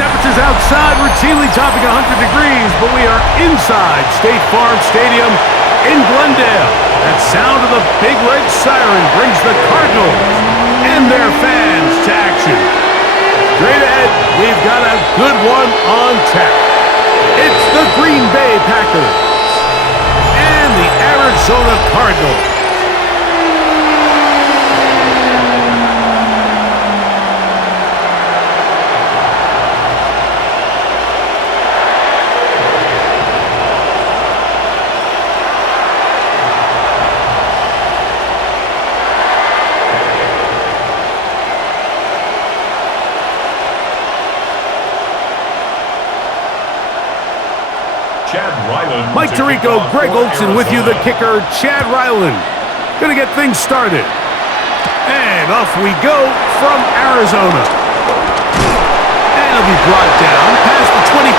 Temperatures outside routinely topping 100 degrees, but we are inside State Farm Stadium in Glendale. That sound of the big red siren brings the Cardinals and their fans to action. Straight ahead, we've got a good one on tap. It's the Green Bay Packers and the Arizona Cardinals. Mike Tirico, Greg Olson with you, the kicker, Chad Ryland. Gonna get things started. And off we go from Arizona. And it'll be brought down past the 25.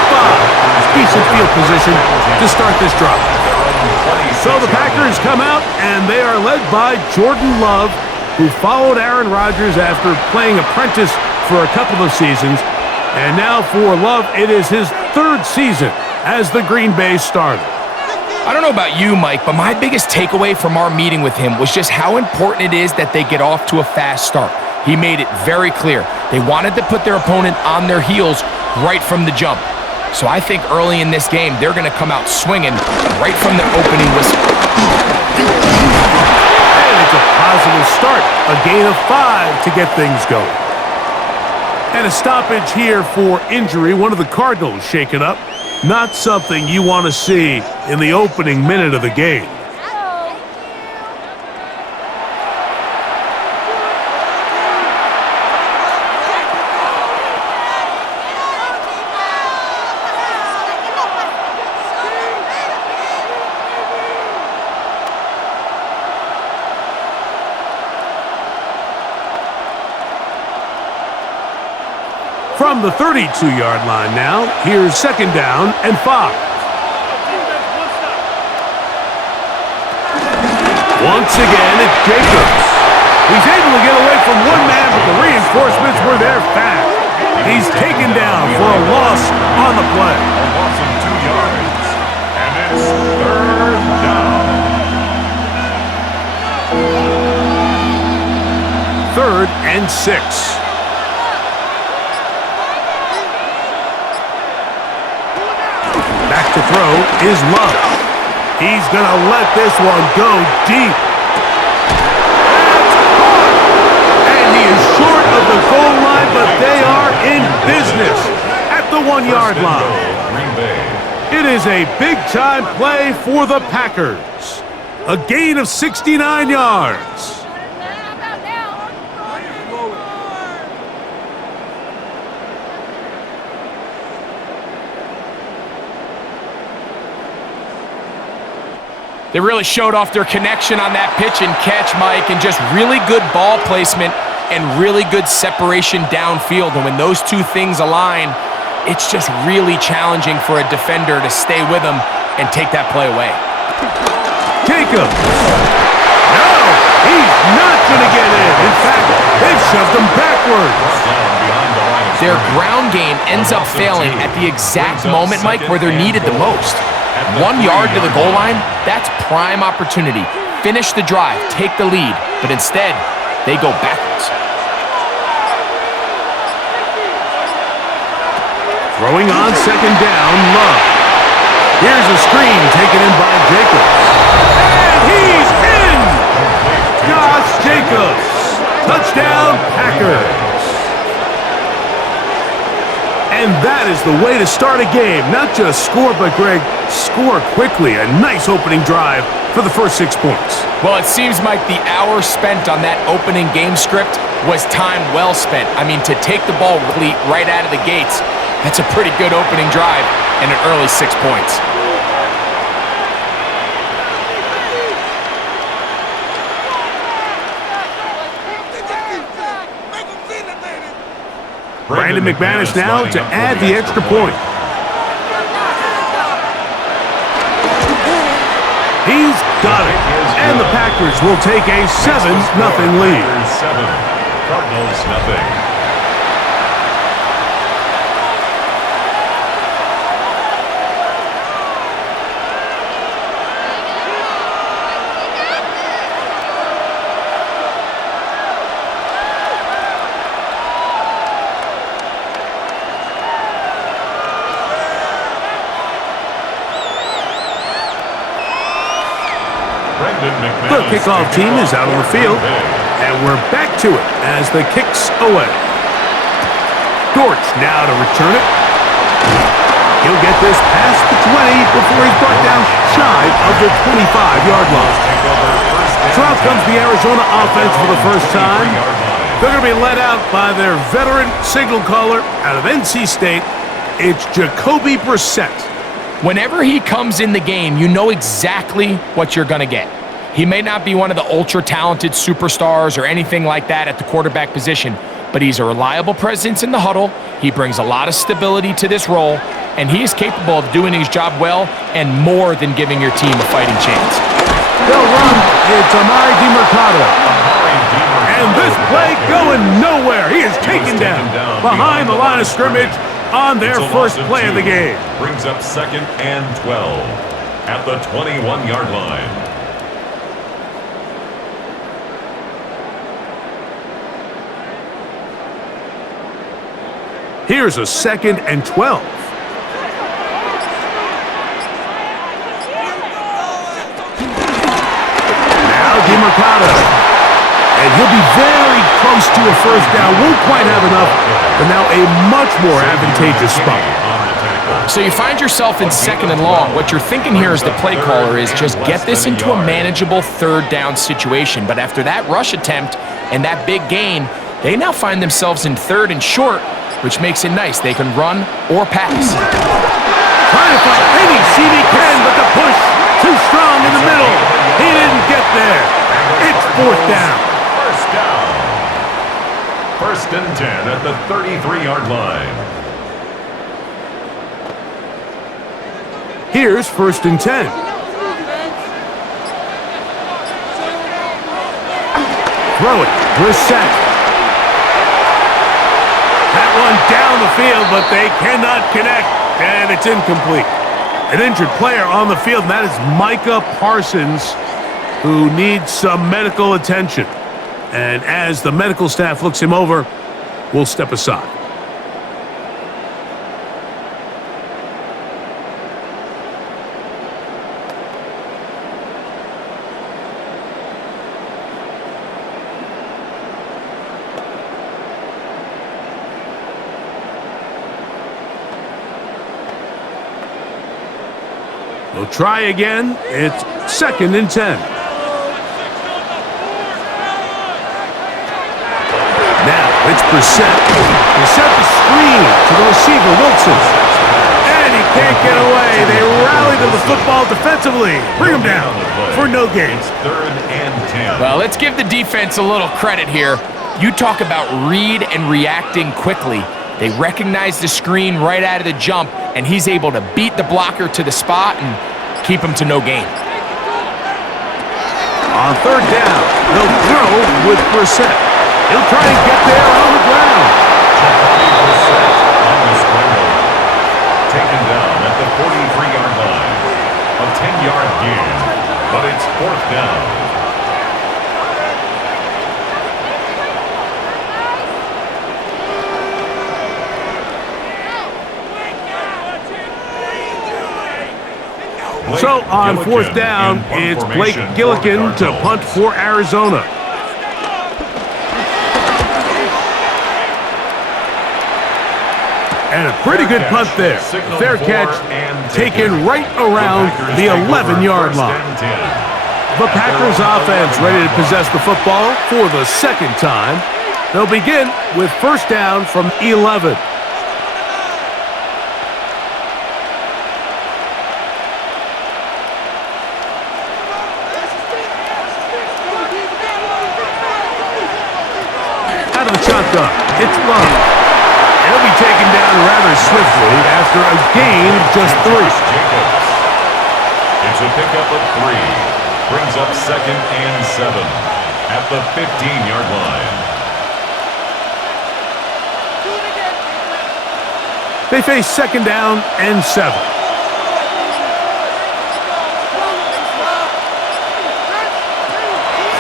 Decent field position to start this drive. So the Packers come out, and they are led by Jordan Love, who followed Aaron Rodgers after playing apprentice for a couple of seasons. And now for Love, it is his third season as the Green Bay starter. I don't know about you, Mike, but my biggest takeaway from our meeting with him was just how important it is that they get off to a fast start. He made it very clear. They wanted to put their opponent on their heels right from the jump. So I think early in this game, they're going to come out swinging right from the opening whistle. And it's a positive start. A gain of 5 to get things going. And a stoppage here for injury. One of the Cardinals shaken up. Not something you want to see in the opening minute of the game. From the 32-yard line now, here's second down and 5. Once again, it's Jacobs. He's able to get away from one man, but the reinforcements were there fast. He's taken down for a loss on the play. A loss of 2 yards, and it's third down. Third and 6. Back to throw is Love. He's going to let this one go deep. That's caught. And he is short of the goal line, but they are in business at the 1-yard line. It is a big-time play for the Packers. A gain of 69 yards. They really showed off their connection on that pitch and catch, Mike, and just really good ball placement and really good separation downfield. And when those two things align, it's just really challenging for a defender to stay with them and take that play away. Jacobs. No, he's not going to get in. In fact, they've shoved him backwards. Their ground game ends up failing at the exact moment, Mike, where they're needed the most. 1 yard to the goal line, that's prime opportunity. Finish the drive, take the lead, but instead, they go backwards. Throwing on second down, Love. Here's a screen taken in by Jacobs. And he's in! Josh Jacobs. Touchdown, Packers. And that is the way to start a game. Not just score, but, Greg, score quickly. A nice opening drive for the first 6 points. Well, it seems like the hour spent on that opening game script was time well spent. I mean, to take the ball really right out of the gates, that's a pretty good opening drive and an early 6 points. Brandon McManus now to add the extra point. He's got it. And the Packers will take a 7-0 lead. 7, Cardinals nothing. The kickoff team is out on the field, and we're back to it as the kick's away. Dortch now to return it. He'll get this past the 20 before he's brought down shy of the 25-yard line. So out comes the Arizona offense for the first time. They're going to be led out by their veteran signal caller out of NC State. It's Jacoby Brissett. Whenever he comes in the game, you know exactly what you're going to get. He may not be one of the ultra-talented superstars or anything like that at the quarterback position, but he's a reliable presence in the huddle. He brings a lot of stability to this role, and he is capable of doing his job well and more than giving your team a fighting chance. They'll run. It's Amari DiMercato. And this play going nowhere. He is taken down behind the line of scrimmage on their first play of the game. Brings up 2nd and 12 at the 21-yard line. Here's a 2nd and 12. Now DiMercato. And he'll be very close to a first down. Won't quite have enough, but now a much more advantageous spot. So you find yourself in 2nd and long. What you're thinking here as the play caller is just get this into a manageable 3rd down situation. But after that rush attempt and that big gain, they now find themselves in 3rd and short, which makes it nice. They can run or pass. Trying to find any seam he can, but the push too strong in the middle. He didn't get there. It's 4th down. 1st and 10 at the 33-yard line. Here's 1st and 10. Throw it. Brissett. That one down the field, but they cannot connect, and it's incomplete. An injured player on the field, and that is Micah Parsons, who needs some medical attention. And as the medical staff looks him over, we'll step aside. We'll try again. It's 2nd and 10. Now, it's Brissett. He set the screen to the receiver, Wilson. And he can't get away. They rally to the football defensively. Bring him down for no gain. 3rd and 10. Well, let's give the defense a little credit here. You talk about read and reacting quickly. They recognize the screen right out of the jump, and he's able to beat the blocker to the spot and keep him to no gain. On 3rd down, they'll throw with Brissett. He'll try and get there on the ground. On the scramble. Taken down at the 43-yard line. A 10-yard gain, but it's 4th down. So on 4th down, it's Blake Gillikin to punt for Arizona. And a pretty good punt there. Fair catch taken right around the 11-yard line. The Packers offense ready to possess the football for the 2nd time. They'll begin with 1st down from 11. Out of the shotgun, it's Love. He'll be taken down rather swiftly after a gain of just 3. It's a pickup of 3. Brings up 2nd and 7 at the 15-yard line. They face 2nd down and 7.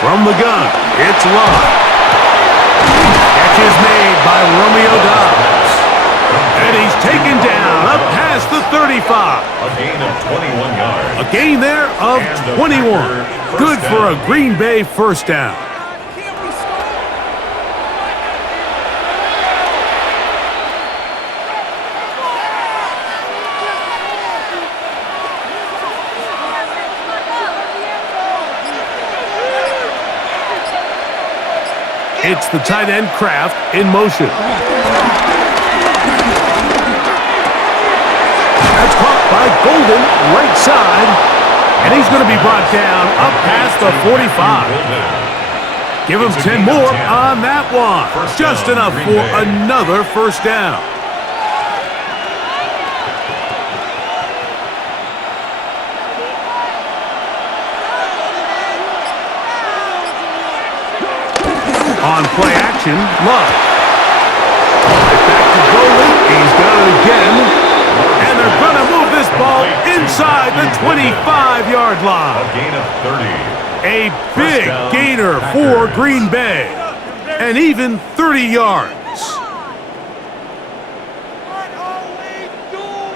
From the gun, it's Love. Catch is made by Romeo Dobbs. And he's taken down. A pass past the 35. A gain of 21 yards. A gain there of And the 21. Packer Good first for a down. Green Bay first down. It's the tight end Kraft in motion. That's caught by Golden, right side. And he's going to be brought down up past the 45. Give him 10 more on that one. Just enough for another first down. On play action, Love. Back to Golden. He's got it again. And they're going to move this ball inside the 25-yard line. A gain of 30. A big gainer for Green Bay. And even 30 yards.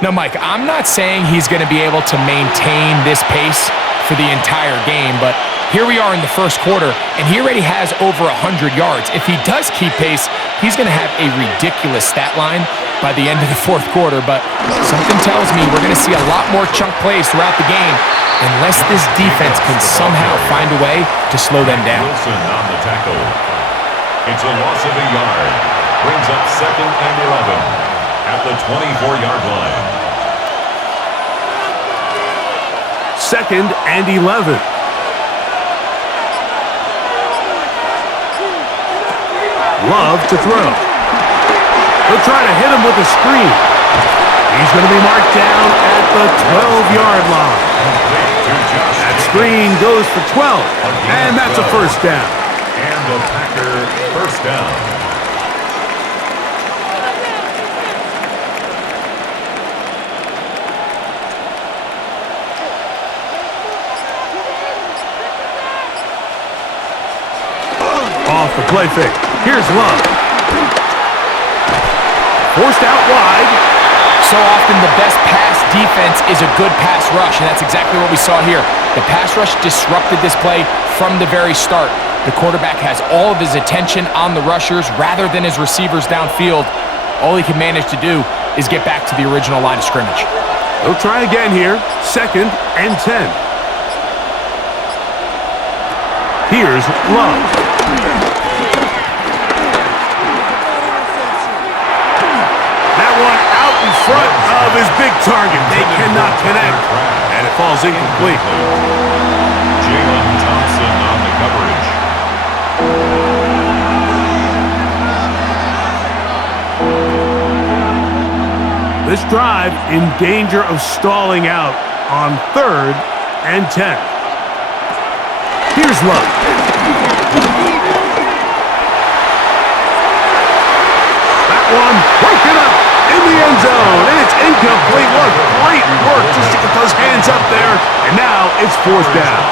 Now, Mike, I'm not saying he's going to be able to maintain this pace for the entire game, but here we are in the first quarter, and he already has over 100 yards. If he does keep pace, he's going to have a ridiculous stat line by the end of the fourth quarter, but something tells me we're going to see a lot more chunk plays throughout the game unless this defense can somehow find a way to slow them down. Wilson on the tackle. It's a loss of a yard. Brings up 2nd and 11 at the 24-yard line. 2nd and 11. Love to throw. They'll try to hit him with a screen. He's going to be marked down at the 12-yard line. That screen goes for 12, and that's a first down. And the Packer first down. Off the play fake. Here's Love. Forced out wide. So often the best pass defense is a good pass rush, and that's exactly what we saw here. The pass rush disrupted this play from the very start. The quarterback has all of his attention on the rushers rather than his receivers downfield. All he can manage to do is get back to the original line of scrimmage. They'll try again here. 2nd and 10. Here's Love. That one out in front of his big target. They cannot connect, and it falls incomplete. Jalen Thompson on the coverage. This drive in danger of stalling out on 3rd and 10. Here's Love. That one broken up in the end zone, and it's incomplete. What great work just to get those hands up there, and now it's 4th down.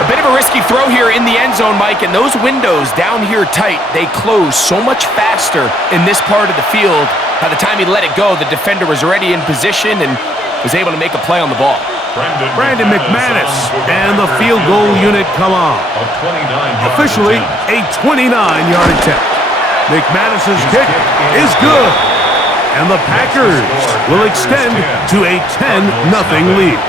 A bit of a risky throw here in the end zone, Mike, and those windows down here tight, they close so much faster in this part of the field. By the time he let it go, the defender was already in position and was able to make a play on the ball. Brandon McManus and the field goal unit come on. Officially a 29-yard attempt. McManus's kick is good, and the Packers will extend to a 10-0 lead.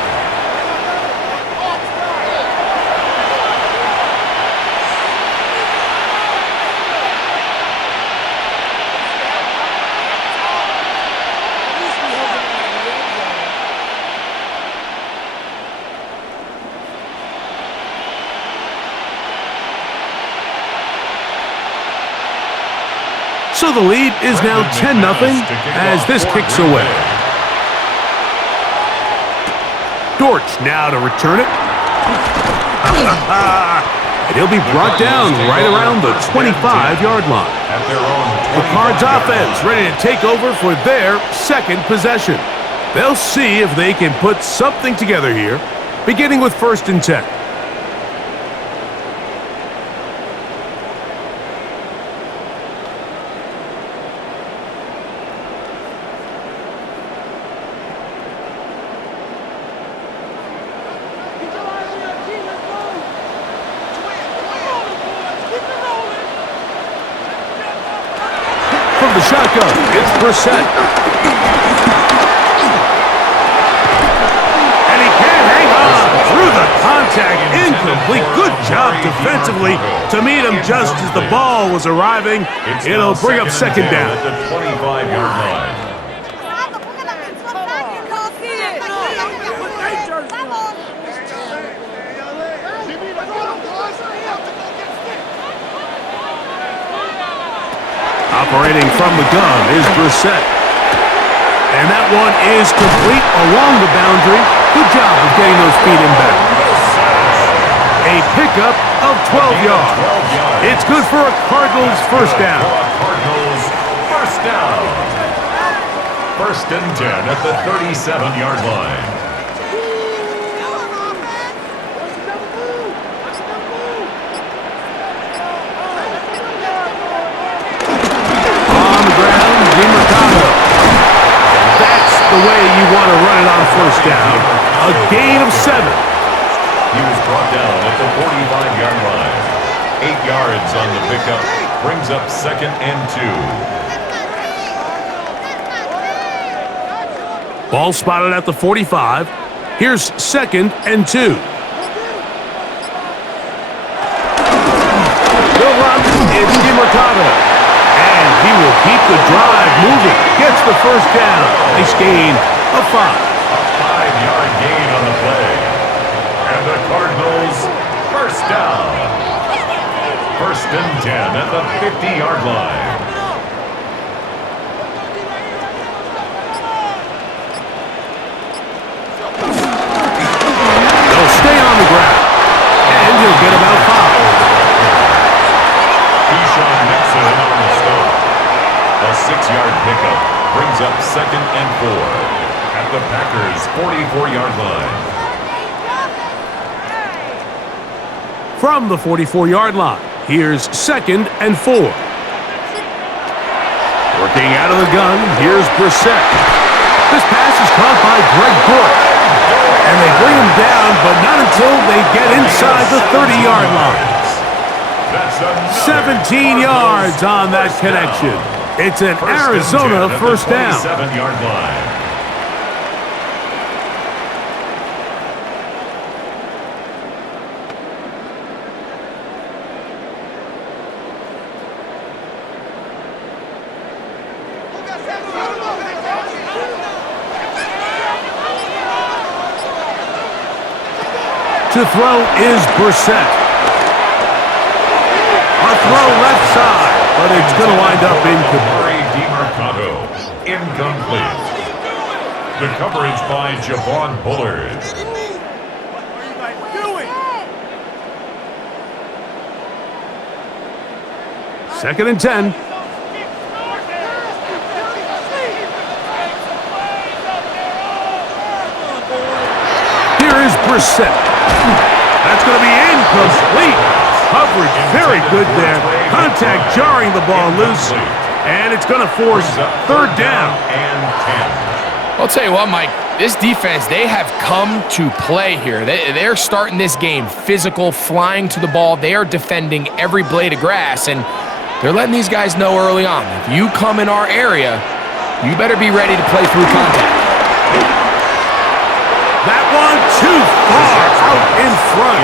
So the lead is now 10-0 as this kicks away. Dortch now to return it. And he'll be brought down right around the 25-yard line. The Cards offense ready to take over for their second possession. They'll see if they can put something together here, beginning with 1st and 10. shotgun. It's Brissett. And he can't hang on through the contact. Incomplete. Good job defensively to meet him just as the ball was arriving. It'll bring up second down. At the 25-yard line. Operating from the gun is Brissett. And that one is complete along the boundary. Good job of getting those feet in back. A pickup of 12 yards. It's good for a Cardinals first down. Cardinals first down. First and 10 at the 37-yard line. The way you want to run it on first down. A gain of 7. He was brought down at the 45-yard line. 8 yards on the pickup. Brings up second and 2. Ball spotted at the 45. Here's second and 2. They'll run. It's DiMartino. And he will keep the drive moving. Gets the first down. Nice gain of 5. A 5-yard gain on the play. And the Cardinals first down. First and 10 at the 50-yard line. They'll stay on the ground. And he'll get about 5. Nixon on the stop. A 6-yard pickup brings up second and 4 at the Packers' 44-yard line. From the 44-yard line, here's second and 4. Working out of the gun, here's Brissett. This pass is caught by Greg Dortch. And they bring him down, but not until they get inside the 30-yard line. 17 yards on that connection. It's an Arizona first down. 7-yard line. To throw is Brissett. A throw left side, but it's going to wind up incomplete. Incomplete. The coverage by Javon Bullard. Second and 10. Here is Brissett. That's going to be incomplete. Coverage very good there. Contact jarring the ball loose. And it's going to force third down. I'll tell you what, Mike, this defense, they have come to play here. They're starting this game physical, flying to the ball. They are defending every blade of grass, and they're letting these guys know early on, if you come in our area, you better be ready to play through contact. That one too far out in front.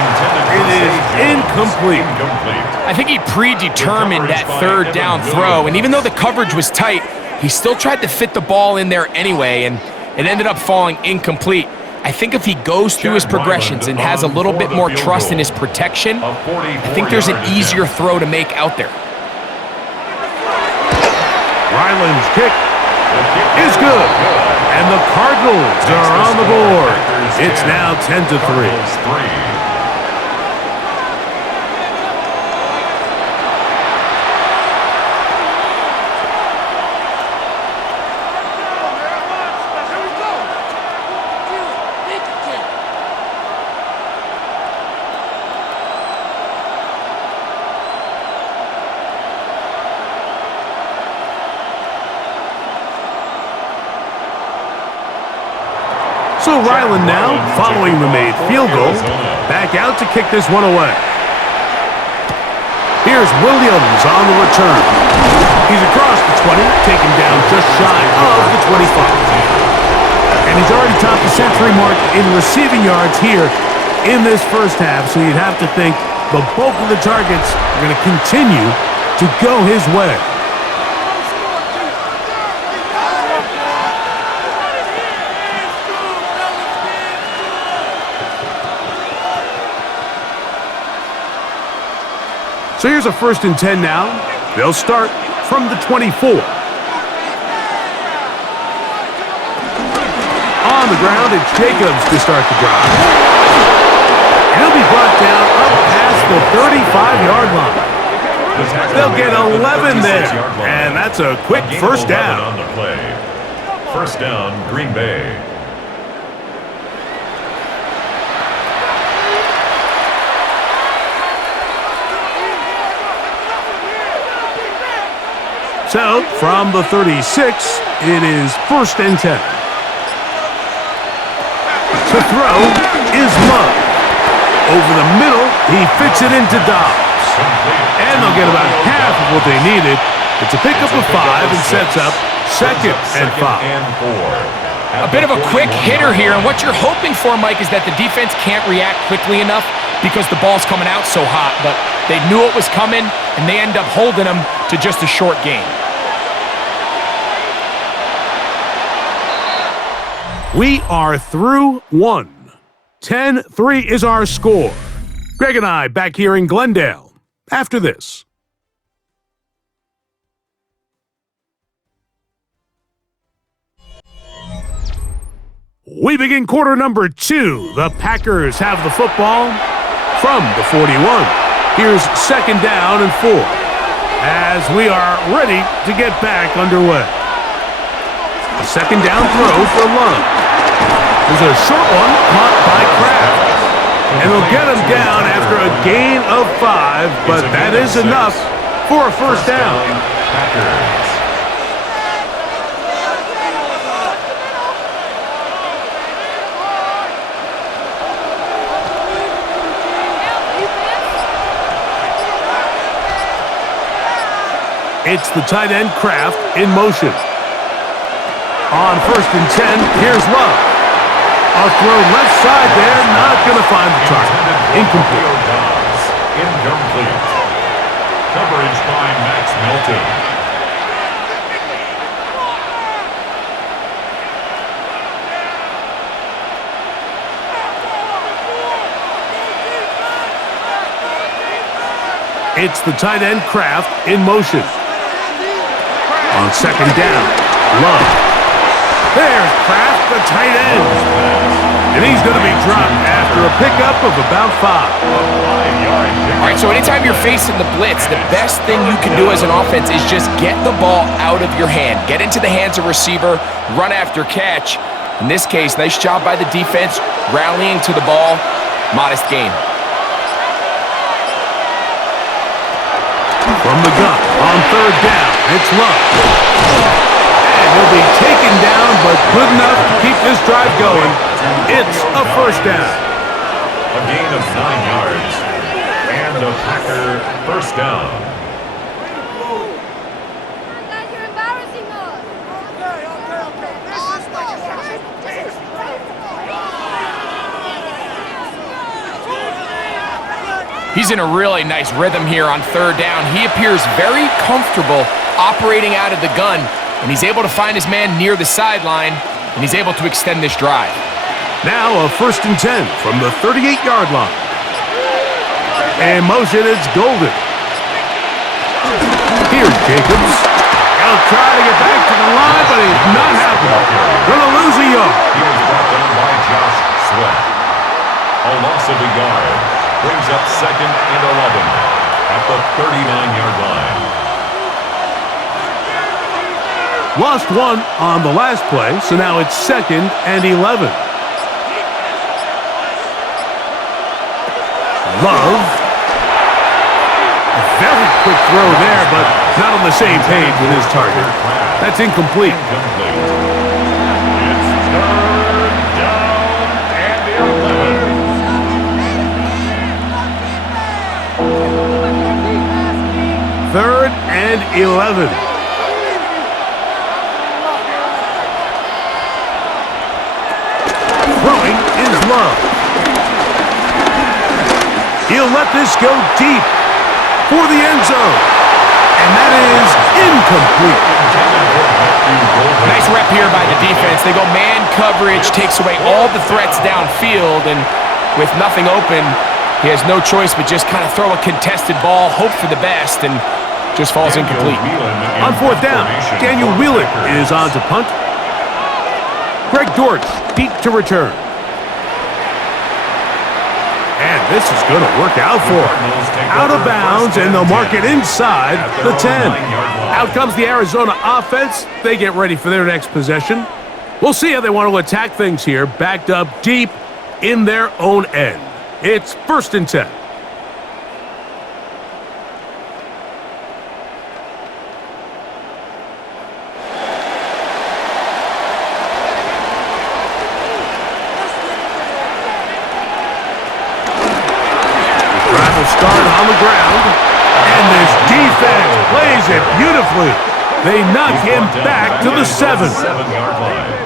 It is incomplete. I think he predetermined that third down throw, and even though the coverage was tight, he still tried to fit the ball in there anyway, and it ended up falling incomplete. I think if he goes through his progressions and has a little bit more trust in his protection, I think there's an easier throw to make out there. Ryland's kick is good. And the Cardinals are on the board. It's now 10-3. So Ryland now, following the made field goal, back out to kick this one away. Here's Williams on the return. He's across the 20, taken down just shy of the 25. And he's already topped the century mark in receiving yards here in this first half, so you'd have to think the bulk of the targets are going to continue to go his way. So here's a 1st and 10 now. They'll start from the 24. On the ground, it's Jacobs to start the drive. He'll be brought down up past the 35-yard line. They'll get 11 there, and that's a quick first down. On the play. First down, Green Bay. So, from the 36, it is 1st and 10. To throw is Love. Over the middle, he fits it into Dobbs. And they'll get about half of what they needed. It's a pickup of 5 and sets up 2nd and 5. A bit of a quick hitter here, and what you're hoping for, Mike, is that the defense can't react quickly enough because the ball's coming out so hot, but they knew it was coming, and they end up holding them to just a short gain. We are through one. 10-3 is our score. Greg and I back here in Glendale after this. We begin quarter number 2. The Packers have the football from the 41. Here's 2nd down and 4 as we are ready to get back underway. A 2nd down throw for Love. There's a short one caught by Kraft. And they'll get him down after a gain of 5, but that is enough for a first down. It's the tight end Kraft in motion. On 1st and 10, here's Love. A throw left side there, not going to find the target. Incomplete. Incomplete. Coverage by Max Milton. It's the tight end Kraft in motion. On 2nd down, Love. There's Kraft, the tight end. And he's going to be dropped after a pickup of about 5. All right, so anytime you're facing the blitz, the best thing you can do as an offense is just get the ball out of your hand. Get into the hands of receiver, run after catch. In this case, nice job by the defense, rallying to the ball. Modest gain. From the gun, on 3rd down, it's Love. He'll be taken down, but good enough to keep this drive going. It's a first down. A gain of 9 yards. And a Packer first down. You're embarrassing us. He's in a really nice rhythm here on 3rd down. He appears very comfortable operating out of the gun, and he's able to find his man near the sideline, and he's able to extend this drive. Now a 1st and 10 from the 38-yard line. In motion, it's Golden. Here's Jacobs. He'll try to get back to the line, but it's not happening. Gonna lose a yard. He was brought down by Josh Sweat. A loss of a yard brings up 2nd and 11 at the 39-yard line. Lost 1 on the last play, so now it's 2nd and 11. Love. A very quick throw there, but not on the same page with his target. That's incomplete. It's 3rd down and 11. and 11. Throwing is Love. He'll let this go deep for the end zone. And that is incomplete. Nice rep here by the defense. They go man coverage, takes away all the threats downfield, and with nothing open, he has no choice but just kind of throw a contested ball, hope for the best, and just falls incomplete. On fourth down, Daniel Whelan is on to punt. Greg Dortch deep to return. And this is going to work out for him. Out of bounds, and they'll mark it inside the 10. Out comes the Arizona offense. They get ready for their next possession. We'll see how they want to attack things here, backed up deep in their own end. It's 1st and 10. Start on the ground, and this defense plays it beautifully. They knock him back to the 7. 7-yard line.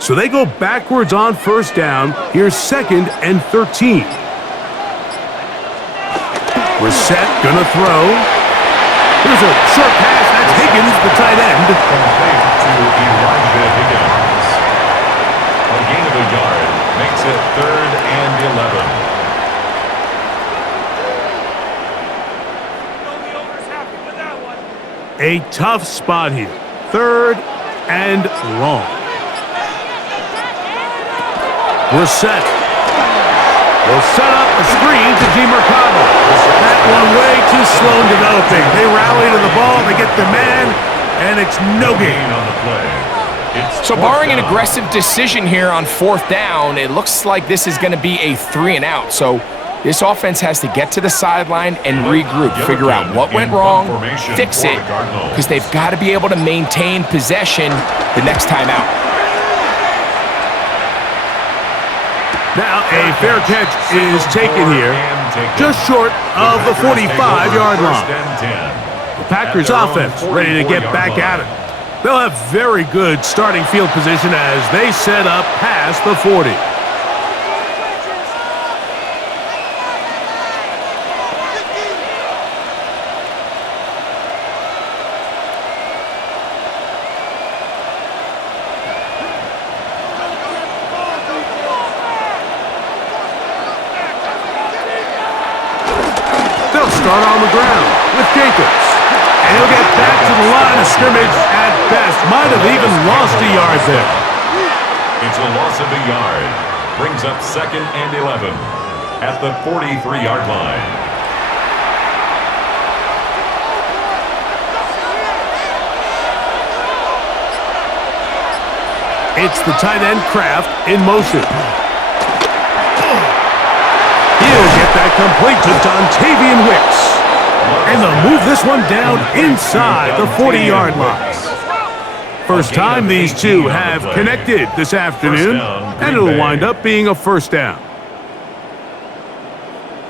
So they go backwards on 1st down. Here's 2nd and 13. Reset, gonna throw. Here's a short pass. That's Higgins, the tight end. Complete to Elijah Higgins. A gain of a yard makes it 3rd and 11. A tough spot here. 3rd and long. Reset. Will set up a screen to DeMercado. That one way too slow in developing. They rally to the ball, they get the man, and it's no gain on the play. So barring an aggressive decision here on 4th down, it looks like this is going to be a 3 and out. So this offense has to get to the sideline and regroup, figure out what went wrong, fix it, because they've got to be able to maintain possession the next time out. Now a fair catch is taken here, just short of the 45-yard line. The Packers offense ready to get back at it. They'll have very good starting field position as they set up past the 40. Start on the ground with Jacobs. And he'll get back to the line of scrimmage at best. Might have even lost a yard there. It's a loss of a yard. Brings up 2nd and 11 at the 43-yard line. It's the tight end Kraft in motion. He'll get that complete to Dontavian Wicks. And they'll move this one down inside the 40-yard line. First time these two have connected this afternoon, and it'll wind up being a 1st down.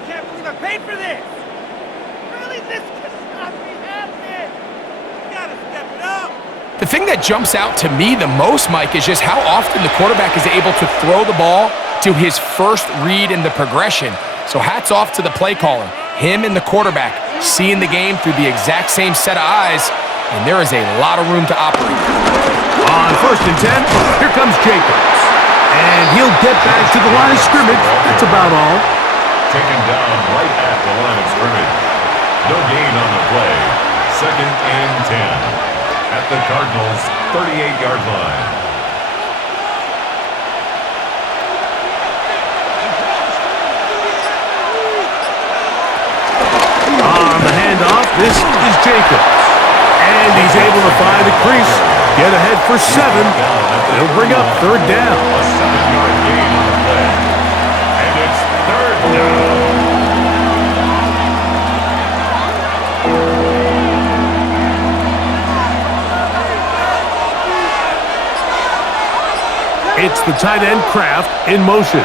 Can't believe I paid for this! Really, this could not be happening! You gotta step it up! The thing that jumps out to me the most, Mike, is just how often the quarterback is able to throw the ball to his first read in the progression. So hats off to the play caller. Him and the quarterback seeing the game through the exact same set of eyes, and there is a lot of room to operate. On 1st and 10, here comes Jacobs. And he'll get back to the line of scrimmage. That's about all. Taken down right at the line of scrimmage. No gain on the play. 2nd and 10 at the Cardinals' 38-yard line. On the handoff, this is Jacobs. And he's able to find a crease, get ahead for 7. They'll bring up 3rd down. A 7-yard gain on the play. And it's 3rd down. gets the tight end Kraft in motion.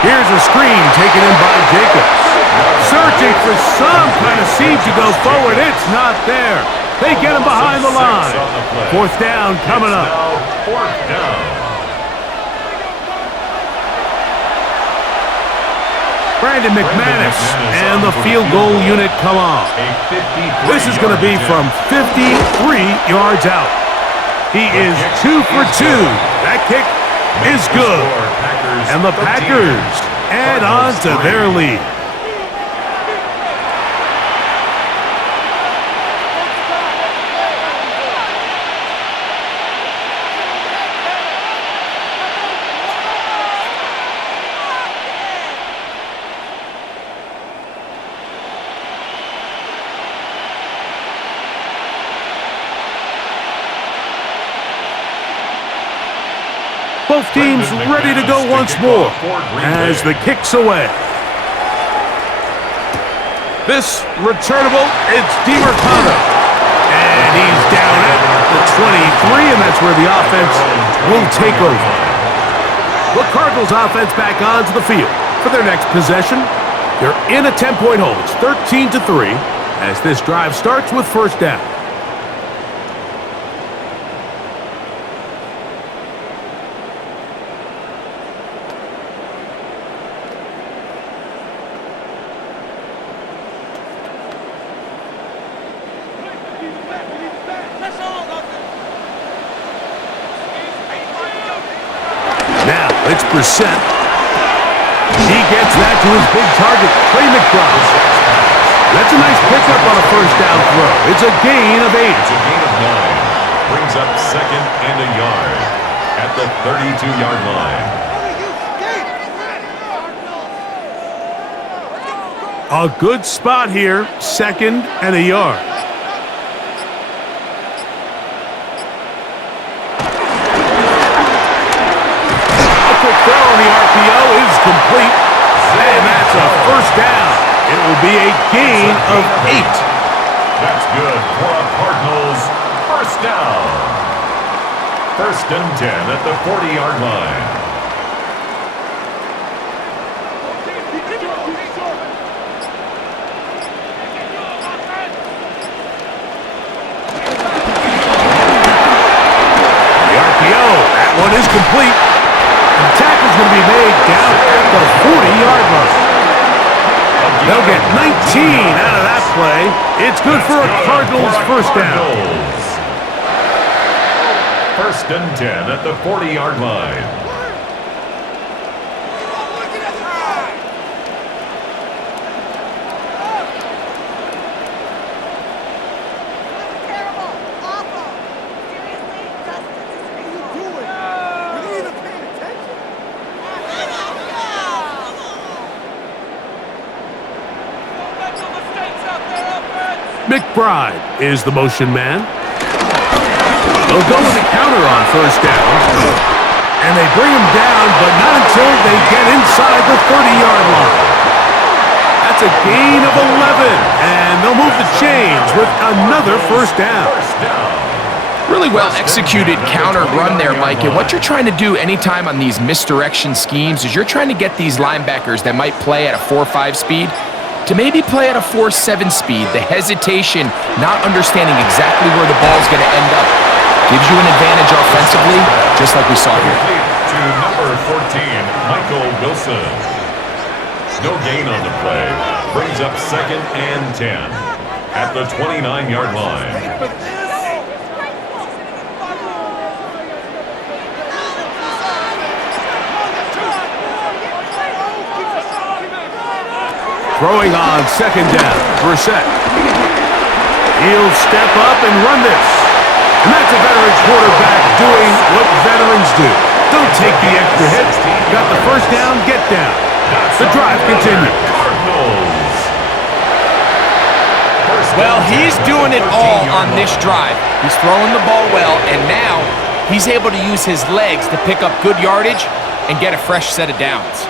Here's a screen taken in by Jacobs. Searching for some kind of seam to go forward. It's not there. They get him behind the line. Fourth down coming up. Fourth down. Brandon McManus and the field goal unit come off. This is going to be from 53 yards out. He is 2 for 2. That kick is good. And the Packers add on to their lead. Both teams ready to go once more as the kick's away. This returnable, it's DiMercado. And he's down at the 23, and that's where the offense will take over. The Cardinals offense back onto the field for their next possession. They're in a 10-point hole. It's 13-3 as this drive starts with first down. Now, it's Brissett. He gets that to his big target, Trey McBride. That's a nice pickup on a first down throw. It's a gain of 8. It's a gain of 9. Brings up second and a yard at the 32-yard line. A good spot here, second and a yard. Throw on the RPO is complete, and that's a first down. It will be a gain of 8. That's good for a Cardinals first down. First and 10 at the 40-yard line. The RPO, that one is complete. The tackle's going to be made down at the 40-yard line. They'll get 19 out of that play. It's good for a Cardinals first down. First and 10 at the 40-yard line. McBride is the motion man. They'll go with a counter on first down. And they bring him down, but not until they get inside the 30-yard line. That's a gain of 11. And they'll move the chains with another first down. Really well executed counter run there, Mike. And what you're trying to do anytime on these misdirection schemes is you're trying to get these linebackers that might play at a 4.5 speed to maybe play at a 4.7 speed. The hesitation, not understanding exactly where the ball's going to end up, gives you an advantage offensively, just like we saw here. To number 14, Michael Wilson. No gain on the play. Brings up second and 10 at the 29-yard line. Throwing on second down, Brissett. He'll step up and run this. And that's a veteran quarterback doing what veterans do. Don't take the extra hit. Got the first down, get down. The drive continues. Well, he's doing it all on this drive. He's throwing the ball well, and now he's able to use his legs to pick up good yardage and get a fresh set of downs.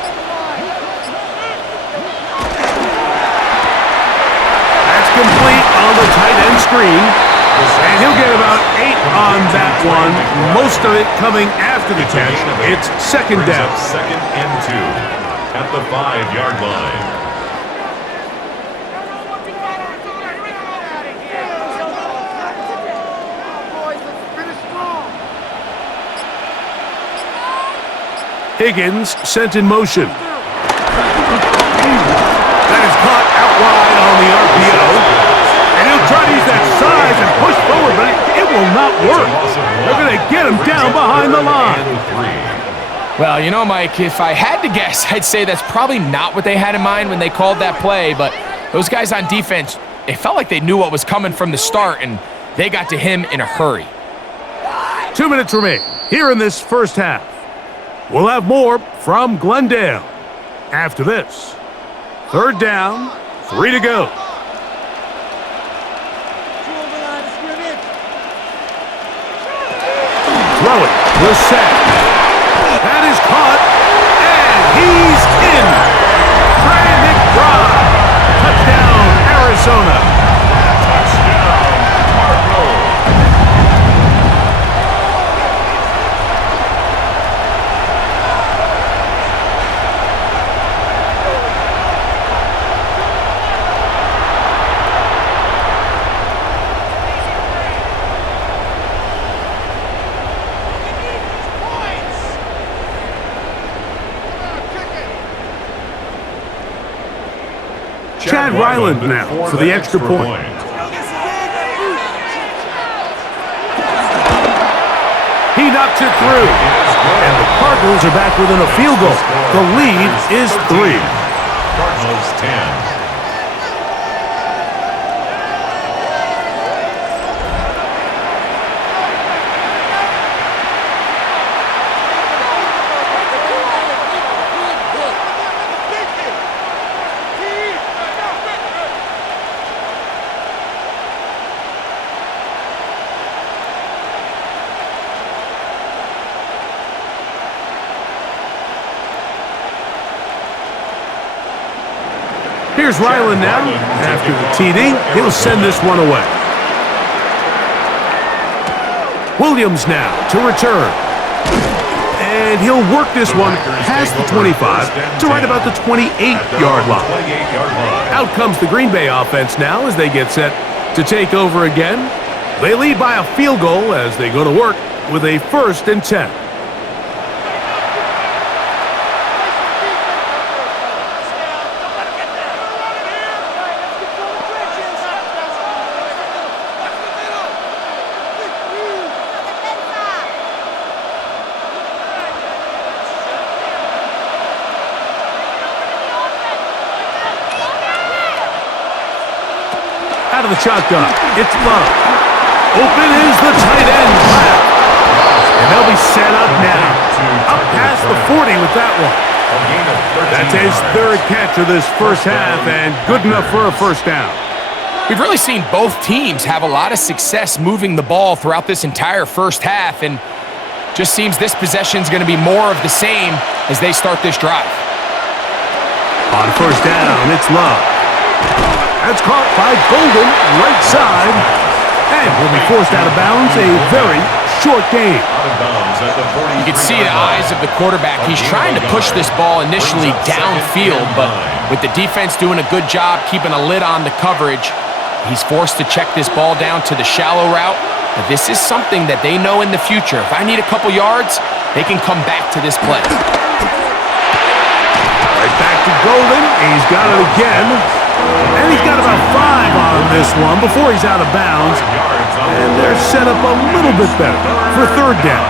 Complete on the tight end screen. And he'll get about 8 on that one, most of it coming after the catch. It's second Brings down. up second and 2 at the 5-yard line. Higgins sent in motion. That is caught out wide on the RPO. And he'll try to use that size and push forward, but it will not work. They're going to get him down behind the line. Well, you know, Mike, if I had to guess, I'd say that's probably not what they had in mind when they called that play, but those guys on defense, it felt like they knew what was coming from the start, and they got to him in a hurry. 2 minutes remain here in this first half. We'll have more from Glendale after this. Third down, 3 to go. Throwing, the set. That is caught, and he's in. Trey McBride. Touchdown, Arizona. Touchdown, Cardinals. Chad Ryland now for the extra point. He knocks it through. And the Cardinals are back within a field goal. The lead is 3. Cardinals 10. Here's Ryland now. After the TD, he'll send this one away. Williams now to return. And he'll work this one past the 25 to right about the 28-yard line. Out comes the Green Bay offense now as they get set to take over again. They lead by a field goal as they go to work with a 1st and 10. Out of the shotgun, it's Love. Open is the tight end, Platt. And they'll be set up now. Up past the 40 with that one. That's his 3rd catch of this first half and good enough for a 1st down. We've really seen both teams have a lot of success moving the ball throughout this entire first half, and just seems this possession's going to be more of the same as they start this drive. On 1st down, it's Love. That's caught by Golden, right side. And will be forced out of bounds, a very short game. You can see the eyes of the quarterback. He's trying to push this ball initially downfield, but with the defense doing a good job keeping a lid on the coverage, he's forced to check this ball down to the shallow route. But this is something that they know in the future. If I need a couple yards, they can come back to this play. Right back to Golden. He's got it again. And he's got about 5 on this one before he's out of bounds. And they're set up a little bit better for 3rd down.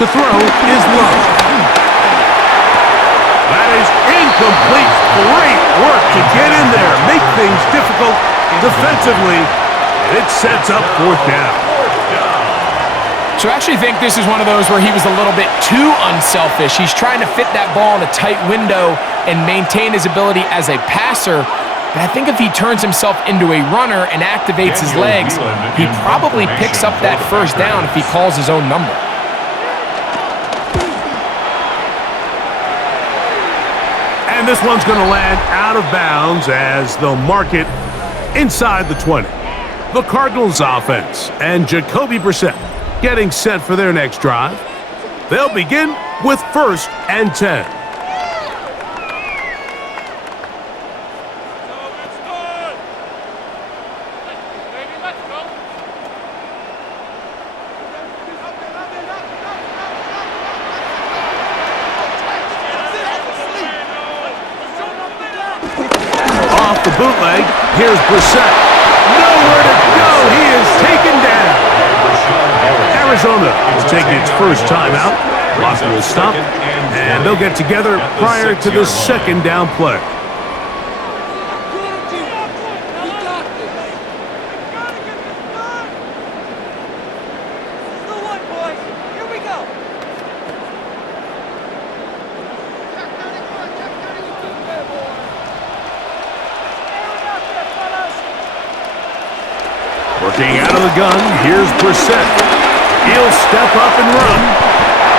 To throw is Love. That is incomplete. Great work to get in there, make things difficult defensively, and it sets up 4th down. So I actually think this is one of those where he was a little bit too unselfish. He's trying to fit that ball in a tight window and maintain his ability as a passer. But I think if he turns himself into a runner and activates his legs, he probably picks up that first down if he calls his own number. And this one's going to land out of bounds as they'll mark it inside the 20. The Cardinals offense and Jacoby Brissett getting set for their next drive. They'll begin with 1st and 10. Off the bootleg, here's Brissett. Nowhere to go. He is taken down. Arizona will take its first timeout. Clock will stop, and they'll get together prior to the second down play. Working out of the gun, here's Brissett. He'll step up and run.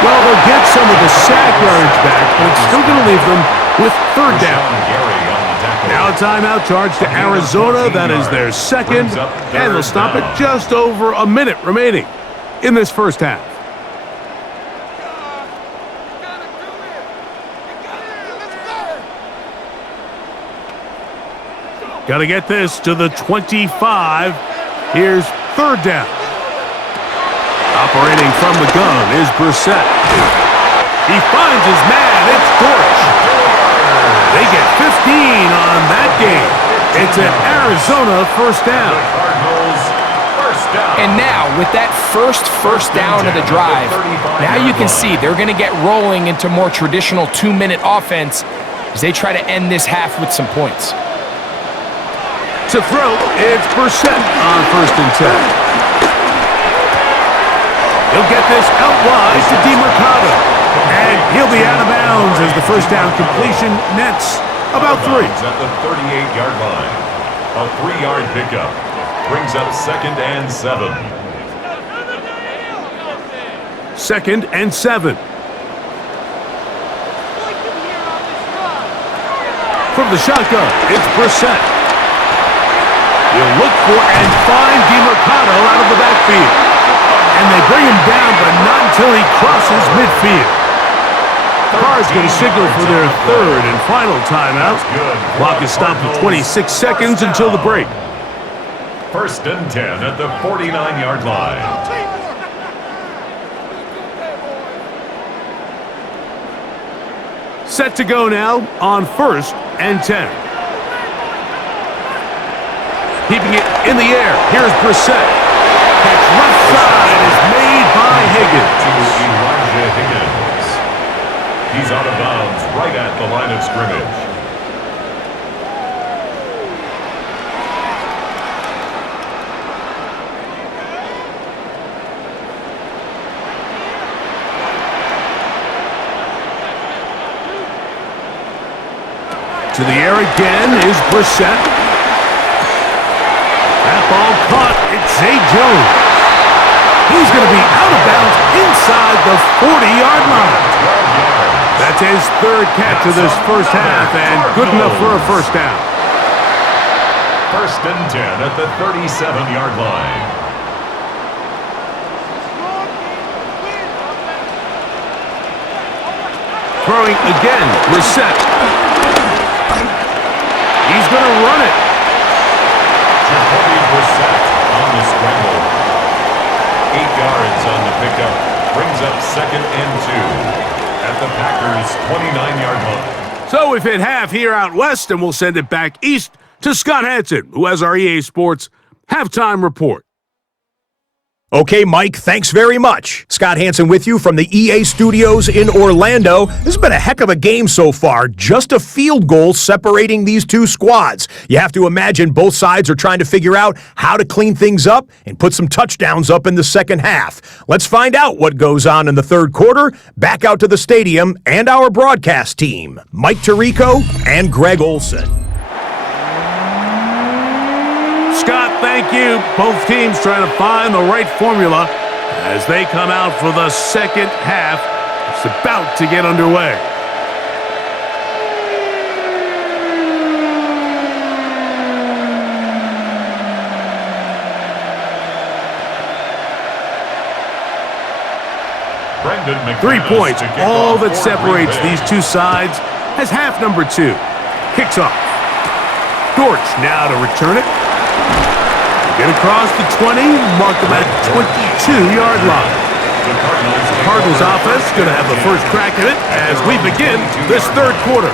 Well, they'll get some of the sack yards back, but it's still going to leave them with 3rd down. Now a timeout charge to Arizona. That is their second, and they'll stop it just over a minute remaining in this first half. Got to get this to the 25. Here's 3rd down. Operating from the gun is Brissett. He finds his man. It's Dortch. They get 15 on that game. It's an Arizona first down. And now, with that first down of the drive, now you can see they're going to get rolling into more traditional 2-minute offense as they try to end this half with some points. To throw, it's Brissett on 1st and 10. He'll get this out wide to DeMercado. And he'll be out of bounds as the first down completion nets about 3. At the 38-yard line. A 3-yard pickup. Brings up 2nd and 7. 2nd and 7. From the shotgun, it's Brissett. He'll look for and find DeMercado out of the backfield. And they bring him down, but not until he crosses midfield. Carr's going to signal for their 3rd and final timeout. Clock is stopped at 26 seconds until the break. 1st and 10 at the 49-yard line. Set to go now on 1st and 10. Keeping it in the air. Here's Brissett. Catch left side is made by Higgins. Elijah Higgins. He's out of bounds right at the line of scrimmage. To the air again is Brissett. That ball caught. It's Zay Jones. He's going to be out of bounds inside the 40-yard line. That's his 3rd catch of this first half, and good enough for a first down. 1st and 10 at the 37-yard line. Throwing again, Brissett. He's going to run it. Jacoby Brissett on the scramble. 8 yards on the pickup. Brings up 2nd and 2 at the Packers' 29-yard line. So we've hit half here out west, and we'll send it back east to Scott Hansen, who has our EA Sports halftime report. Okay, Mike, thanks very much. Scott Hansen with you from the EA Studios in Orlando. This has been a heck of a game so far. Just a field goal separating these two squads. You have to imagine both sides are trying to figure out how to clean things up and put some touchdowns up in the second half. Let's find out what goes on in the third quarter. Back out to the stadium and our broadcast team, Mike Tirico and Greg Olson. Scott, thank you. Both teams trying to find the right formula as they come out for the second half. It's about to get underway. Brendan McManus 3 points, to kick all off that for separates Green Bay. these two sides as half number 2 kicks off. Dortch now to return it. Get across the 20, mark them at the 22-yard line. The Cardinals offense going to have the first crack at it as we begin this third quarter.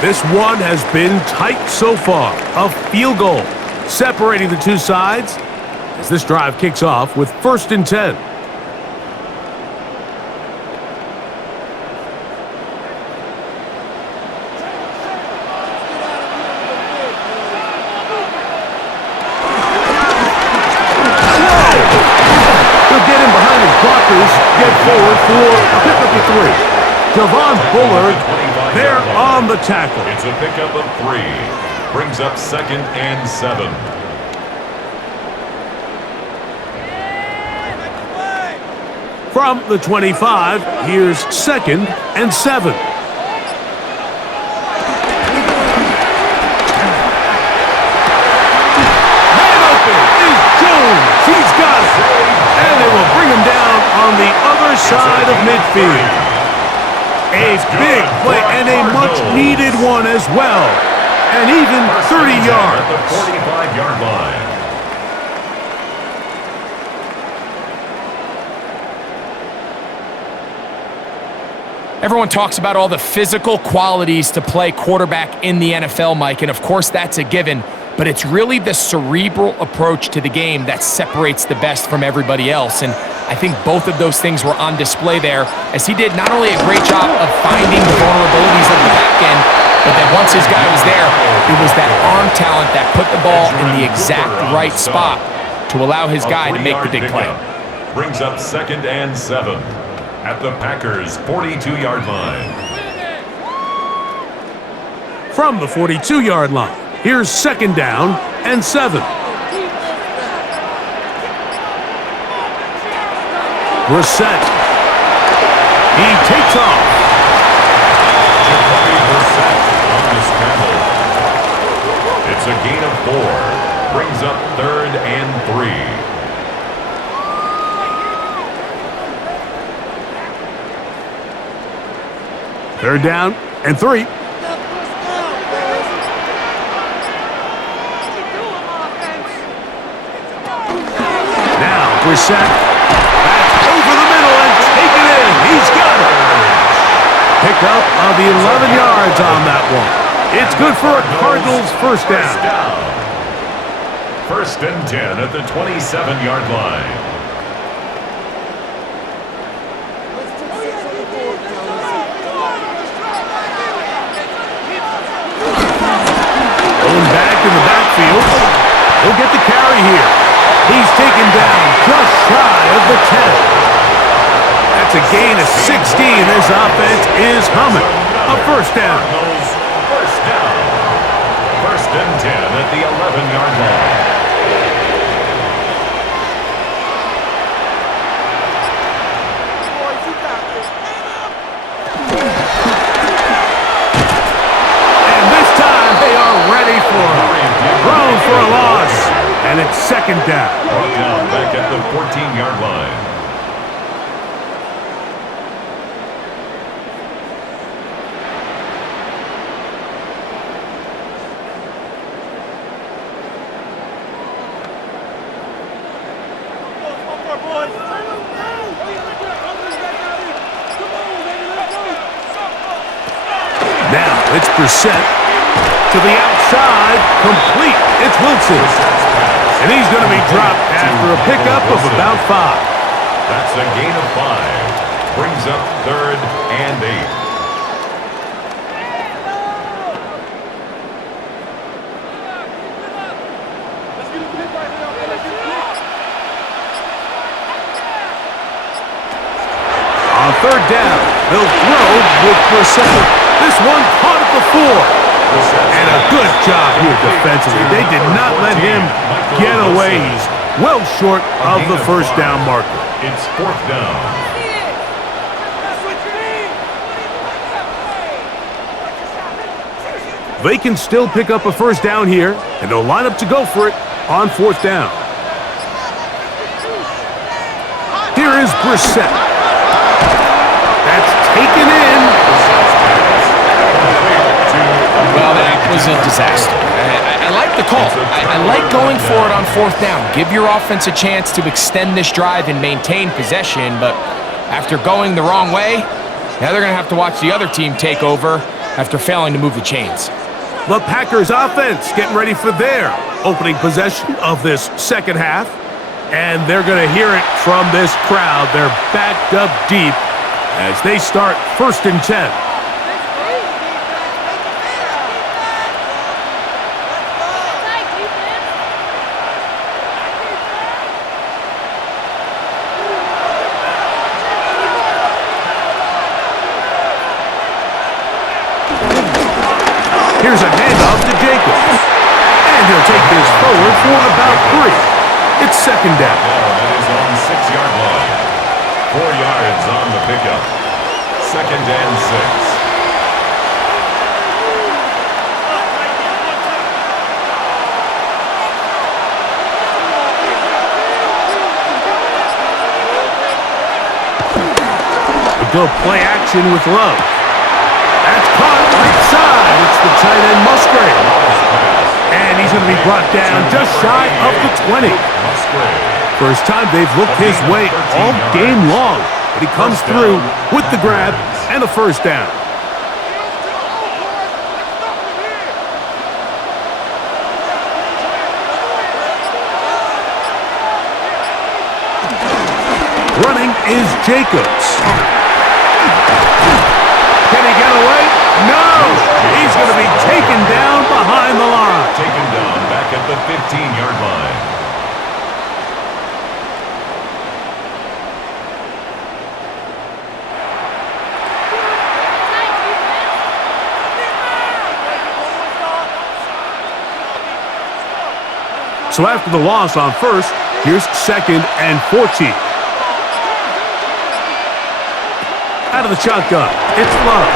This one has been tight so far. A field goal separating the two sides as this drive kicks off with 1st and 10. Get forward for a pickup of 3. Javon Bullard there on the tackle. It's a pickup of 3. Brings up 2nd and 7. From the 25, here's 2nd and 7. Man open is Jones. He's got it. And they will bring him down on the other side of midfield. A big play and a much-needed one as well. And even 30 yards. At the 45-yard line. Everyone talks about all the physical qualities to play quarterback in the NFL, Mike, and of course that's a given. But it's really the cerebral approach to the game that separates the best from everybody else. And I think both of those things were on display there, as he did not only a great job of finding the vulnerabilities of the back end, but then once his guy was there, it was that arm talent that put the ball in the exact right spot to allow his guy to make the big play. Brings up 2nd and 7 at the Packers' 42-yard line. From the 42-yard line. Here's 2nd down and 7. Brissett. He takes off. Jacoby Brissett on the scramble. It's a gain of 4. Brings up 3rd and 3. 3rd down and 3. Brissett, back over the middle and taken in. He's got it. Pick up of the 11 yards on that one. It's good for a Cardinals first down. 1st and 10 at the 27-yard line. Going back in the backfield. He'll get the carry here. He's taken down just shy of the 10. That's a gain of 16. This offense is humming. A first down. First down. 1st and 10 at the 11-yard line. And this time they are ready for him. Thrown for a loss. And it's 2nd down. Brought down back at the 14-yard line. Now it's Brissett to the outside, complete. It's Wilson. And he's going to be dropped after a pickup of about 5. That's a gain of 5. Brings up 3rd and 8. On 3rd down, they'll throw with Brissett. This one caught at the 4. And a good job here defensively. They did not let him get away. He's well short of the first down marker. It's fourth down. They can still pick up a first down here, and they'll line up to go for it on fourth down. Here is Brissett. That's taken in. Well, that was a disaster. I like the call. I like going for it on fourth down. Give your offense a chance to extend this drive and maintain possession, but after going the wrong way, now they're going to have to watch the other team take over after failing to move the chains. The Packers offense getting ready for their opening possession of this second half. And they're going to hear it from this crowd. They're backed up deep as they start 1st and 10. Here's a handoff to Jacobs. And he'll take this forward for about 3. It's second down. That is on the 6-yard line. 4 yards on the pickup. 2nd and 6. We go play action with Love. That's caught right side. It's the tight end Musgrave. And he's going to be brought down just shy of the 20. First time they've looked his way all game long. But he comes through with the grab and a first down. Running is Jacobs. Can he get away? No! He's going to be taken down behind the line. Taken down back at the 15-yard line. So after the loss on first, here's 2nd and 14. Out of the shotgun, it's Love.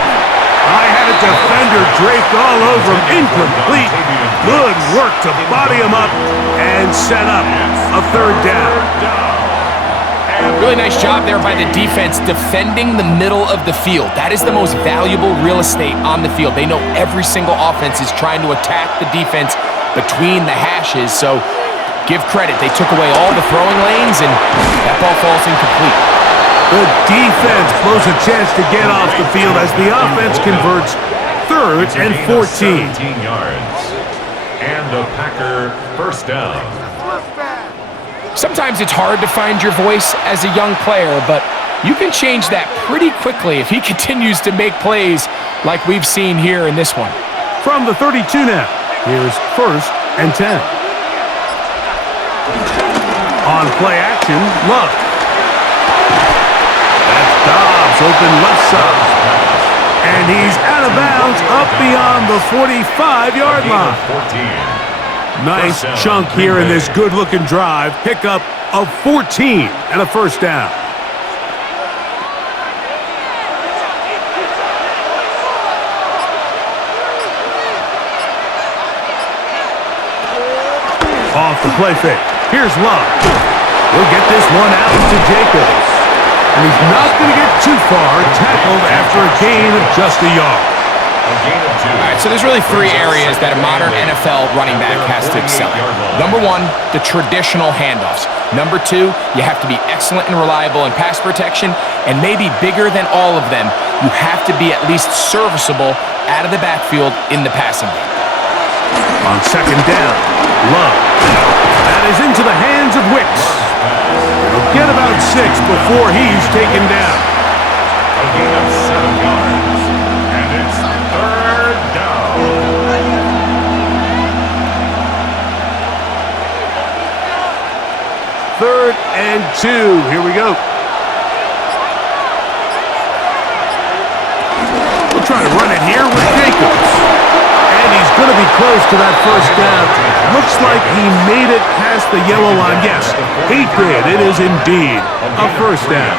I had a defender draped all over him. Incomplete. Good work to body him up and set up a 3rd down. Really nice job there by the defense defending the middle of the field. That is the most valuable real estate on the field. They know every single offense is trying to attack the defense between the hashes, so give credit. They took away all the throwing lanes, and that ball falls incomplete. The defense blows a chance to get off the field as the offense converts 3rd and 14. 17 yards. And a Packer first down. Sometimes it's hard to find your voice as a young player, but you can change that pretty quickly if he continues to make plays like we've seen here in this one. From the 32 now, here's 1st and 10. On play action, Love. That's Dobbs, open left side. And he's out of bounds up beyond the 45-yard line. 14. Nice chunk here in this good-looking drive. Pickup of 14 and a first down. Off the play fake. Here's Love. He'll get this one out to Jacobs. And he's not going to get too far. Tackled after a gain of just a yard. All right, so there's really 3 areas that a modern NFL running back has to excel at. Number 1, the traditional handoffs. Number 2, you have to be excellent and reliable in pass protection. And maybe bigger than all of them, you have to be at least serviceable out of the backfield in the passing game. On second down, Love. That is into the hands of Wicks. He'll get about 6 before he's taken down. A gain of 7 yards. And it's 3rd down. 3rd and 2. Here we go. We'll try to run it here with Jacobs. And he going to be close to that first down. Looks like he made it past the yellow line. Yes, he did. It is indeed a first down.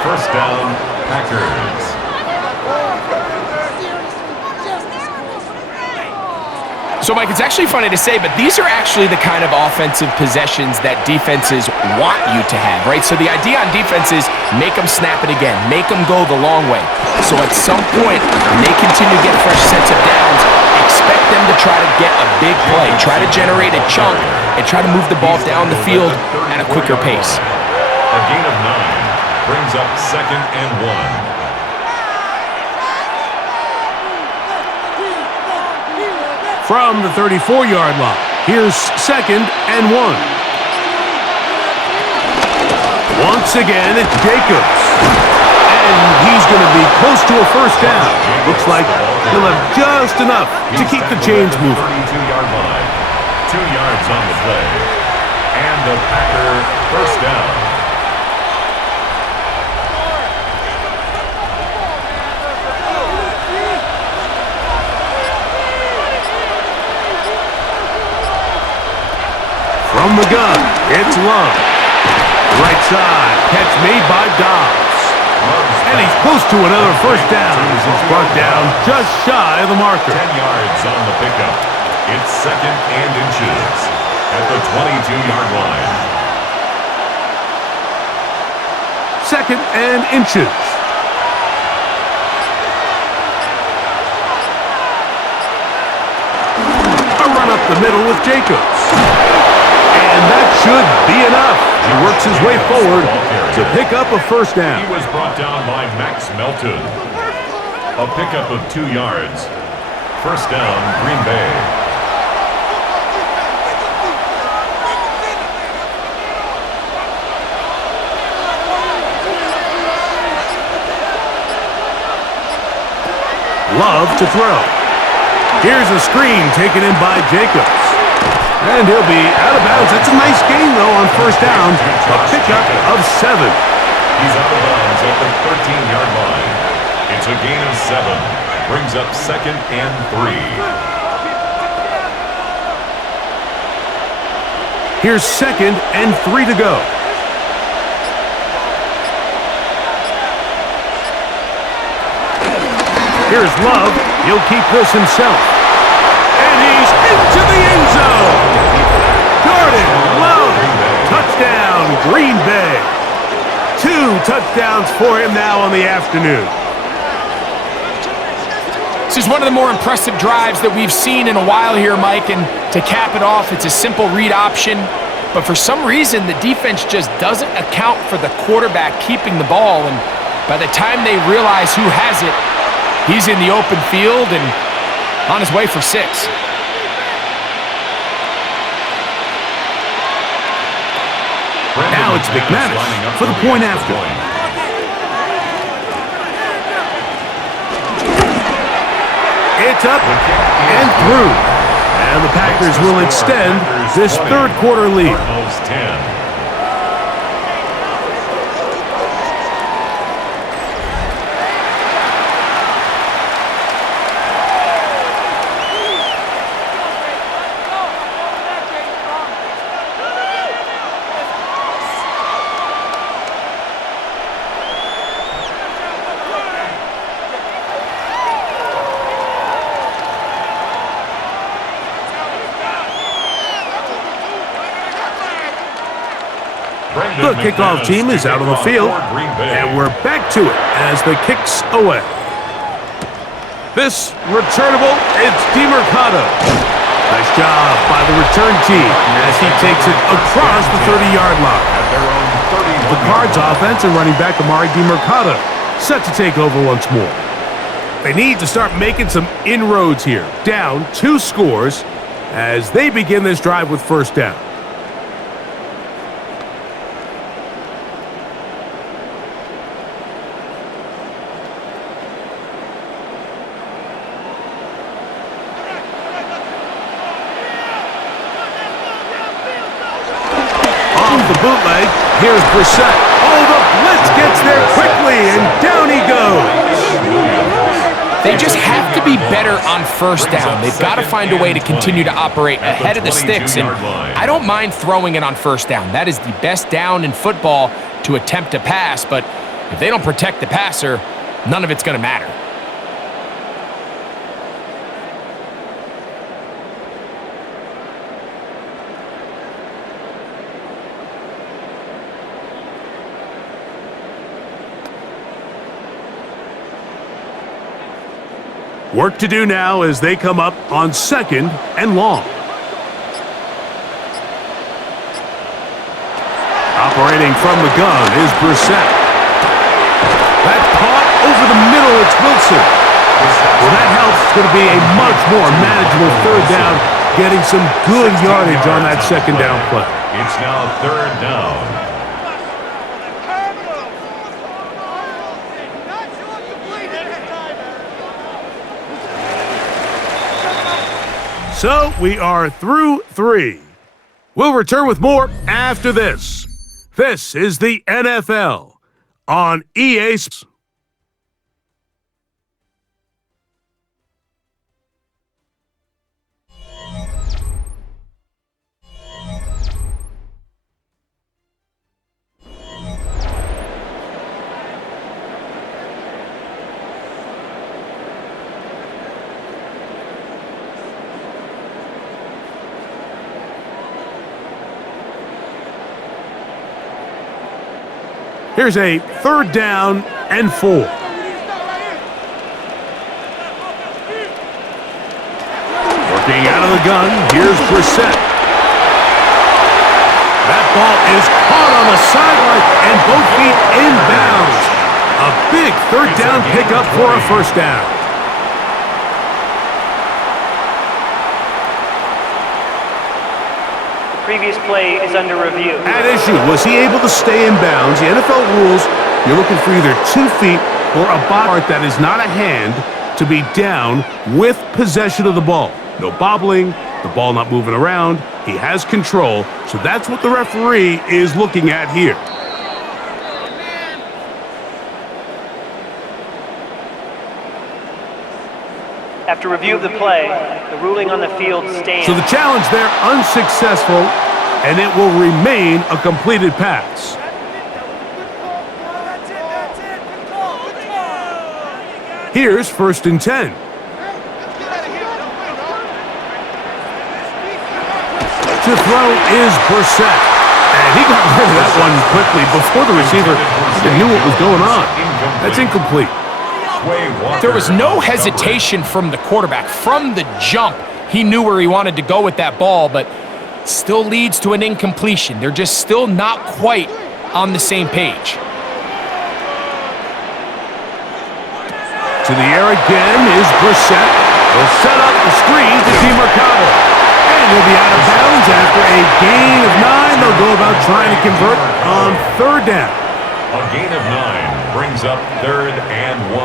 First down, Packers. So, Mike, it's actually funny to say, but these are actually the kind of offensive possessions that defenses want you to have, right? So the idea on defense is make them snap it again, make them go the long way. So at some point, when they continue to get fresh sets of downs, expect them to try to get a big play, try to generate a chunk, and try to move the ball down the field at a quicker pace. A gain of 9 brings up 2nd and 1. From the 34-yard line, here's 2nd and 1. Once again, it's Jacobs. And he's going to be close to a first down. Looks like he'll have just enough to keep the chains moving. 32-yard line. 2 yards on the play. And the Packer first down. From the gun, it's Love. Right side, catch made by Dobbs. And he's close to another first down as he's brought down just shy of the marker. 10 yards on the pickup. It's 2nd and inches at the 22-yard line. 2nd and inches. A run up the middle with Jacobs. And that should be enough. He works his way forward to pick up a first down. He was brought down by Max Melton. A pickup of 2 yards. First down, Green Bay. Love to throw. Here's a screen taken in by Jacobs. And he'll be out of bounds. That's a nice gain, though, on first down. A pickup of 7. He's out of bounds at the 13-yard line. It's a gain of 7. Brings up 2nd and 3. Here's 2nd and 3 to go. Here's Love. He'll keep this himself. And he's into the end zone. Jordan Love. Touchdown, Green Bay. 2 touchdowns for him now on the afternoon. This is one of the more impressive drives that we've seen in a while here, Mike, and to cap it off, it's a simple read option, but for some reason, the defense just doesn't account for the quarterback keeping the ball, and by the time they realize who has it, he's in the open field and on his way for 6. Now it's McManus for the point after. It's up and through. And the Packers will extend this third quarter lead. Cardinals 10. The kickoff team is out on the field, and we're back to it as the kick's away. This returnable, it's DeMercado. Nice job by the return team as he takes it across the 30-yard line. The Cards offense and running back Amari DeMercado set to take over once more. They need to start making some inroads here. Down 2 scores as they begin this drive with first down. The bootleg. Here's Brissett. Oh, the blitz gets there quickly, and down he goes. They just have to be better on first down. They've got to find a way to continue to operate ahead of the sticks, and I don't mind throwing it on first down. That is the best down in football to attempt to pass, but if they don't protect the passer, none of it's going to matter. Work to do now as they come up on 2nd and long. Operating from the gun is Brissett. That caught over the middle, it's Wilson. Well, that helps. It's going to be a much more manageable 3rd down, getting some good yardage on that 2nd down play. It's now 3rd down. So we are through 3. We'll return with more after this. This is the NFL on EA Sports. Here's a 3rd down and 4. Working out of the gun, here's Brissett. That ball is caught on the sideline and both feet inbounds. A big 3rd down pickup for a 1st down. Previous play is under review. At issue, was he able to stay in bounds? The NFL rules, you're looking for either 2 feet or a body part that is not a hand to be down with possession of the ball. No bobbling, the ball not moving around. He has control, so that's what the referee is looking at here. After review of the play, the ruling on the field stands. So the challenge there unsuccessful, and it will remain a completed pass. Here's 1st and 10. To throw is Brissett. And he got rid of that one quickly before the receiver even knew what was going on. That's incomplete. There was no hesitation from the quarterback. From the jump, he knew where he wanted to go with that ball, but still leads to an incompletion. They're just still not quite on the same page. To the air again is Brissett. He'll set up the screen to DeMarcado. And he'll be out of bounds after a gain of 9. They'll go about trying to convert on 3rd down. A gain of 9 brings up 3rd and 1.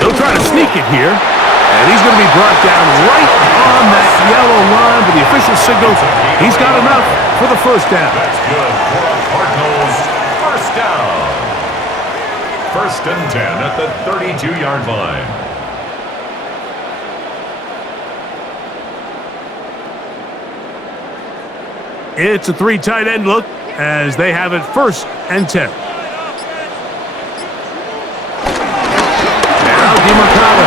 He'll try to sneak it here, and he's going to be brought down right on that yellow line, but the official signals he's got enough for the 1st down. That's good for the Cardinals. 1st down. 1st and 10 at the 32-yard line. It's a 3 tight end look as they have it 1st and 10. Now DeMarcado.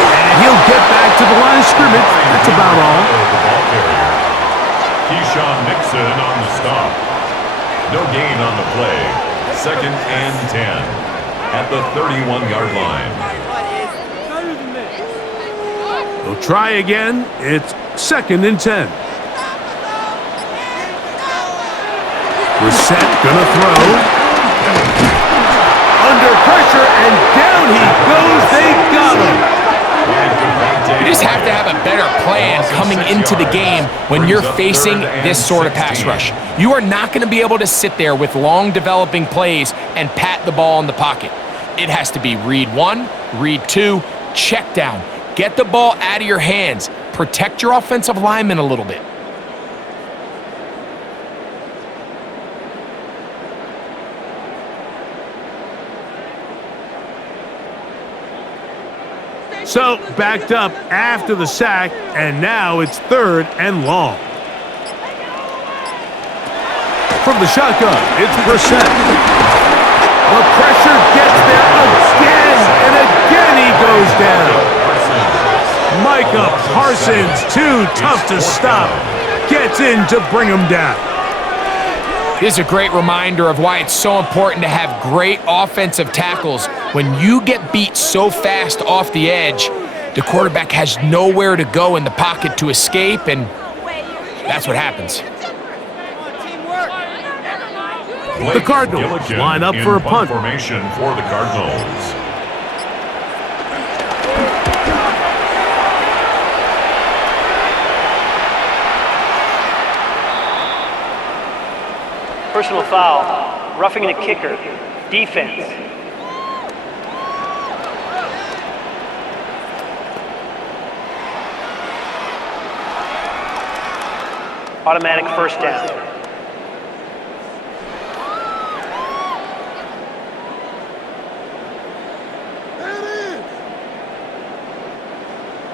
And he'll get back to the line of scrimmage. That's about all. Keyshawn Nixon on the stop. No gain on the play. 2nd and 10 at the 31-yard line. They'll try again. It's 2nd and 10. Brissett gonna throw. Under pressure, and down he goes. They got him. You just have to have a better plan coming into the game when you're facing this sort of pass rush. You are not going to be able to sit there with long developing plays and pat the ball in the pocket. It has to be read 1, read 2, check down. Get the ball out of your hands. Protect your offensive linemen a little bit. So, backed up after the sack, and now it's 3rd and long. From the shotgun, it's Brissett. The pressure gets there again, and again he goes down. Micah Parsons, too tough to stop, gets in to bring him down. This is a great reminder of why it's so important to have great offensive tackles. When you get beat so fast off the edge, the quarterback has nowhere to go in the pocket to escape, and that's what happens. The Cardinals line up for a punt. Formation for the Cardinals. Personal foul. Roughing the kicker. Defense. Automatic first down.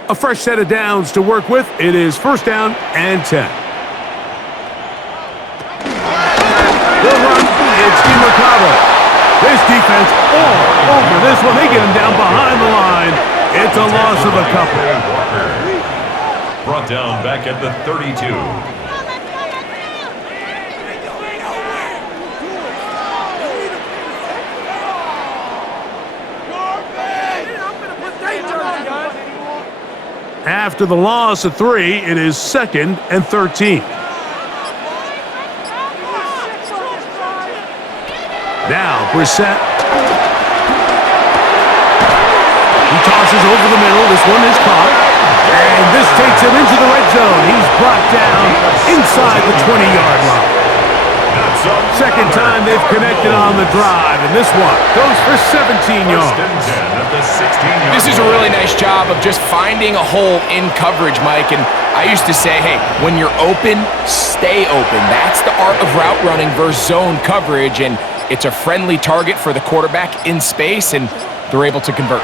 A fresh set of downs to work with. It is 1st down and 10. They'll run. It's DiMercado. This defense all over this one. They get him down behind the line. It's a loss of a couple. Brought down back at the 32. After the loss of 3, it is 2nd and 13. Now, Brissett. He tosses over the middle. This one is caught. And this takes him into the red zone. He's brought down inside the 20-yard line. Second time they've connected on the drive, and this one goes for 17 yards. This is a really nice job of just finding a hole in coverage, Mike. And I used to say, hey, when you're open, stay open. That's the art of route running versus zone coverage, and it's a friendly target for the quarterback in space, and they're able to convert.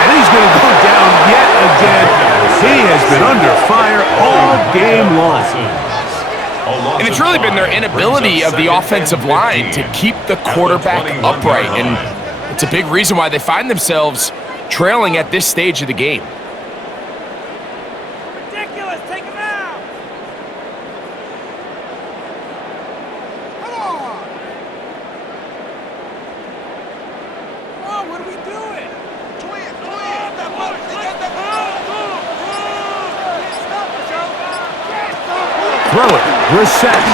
And he's going to go down yet again. He has been under fire all game long. And it's really been their inability of the offensive line to keep the quarterback upright. And it's a big reason why they find themselves trailing at this stage of the game. Ridiculous! Take him out! Come on! Oh, what are we doing? Twin! That ball! They got that ball! Throw it. Brissett.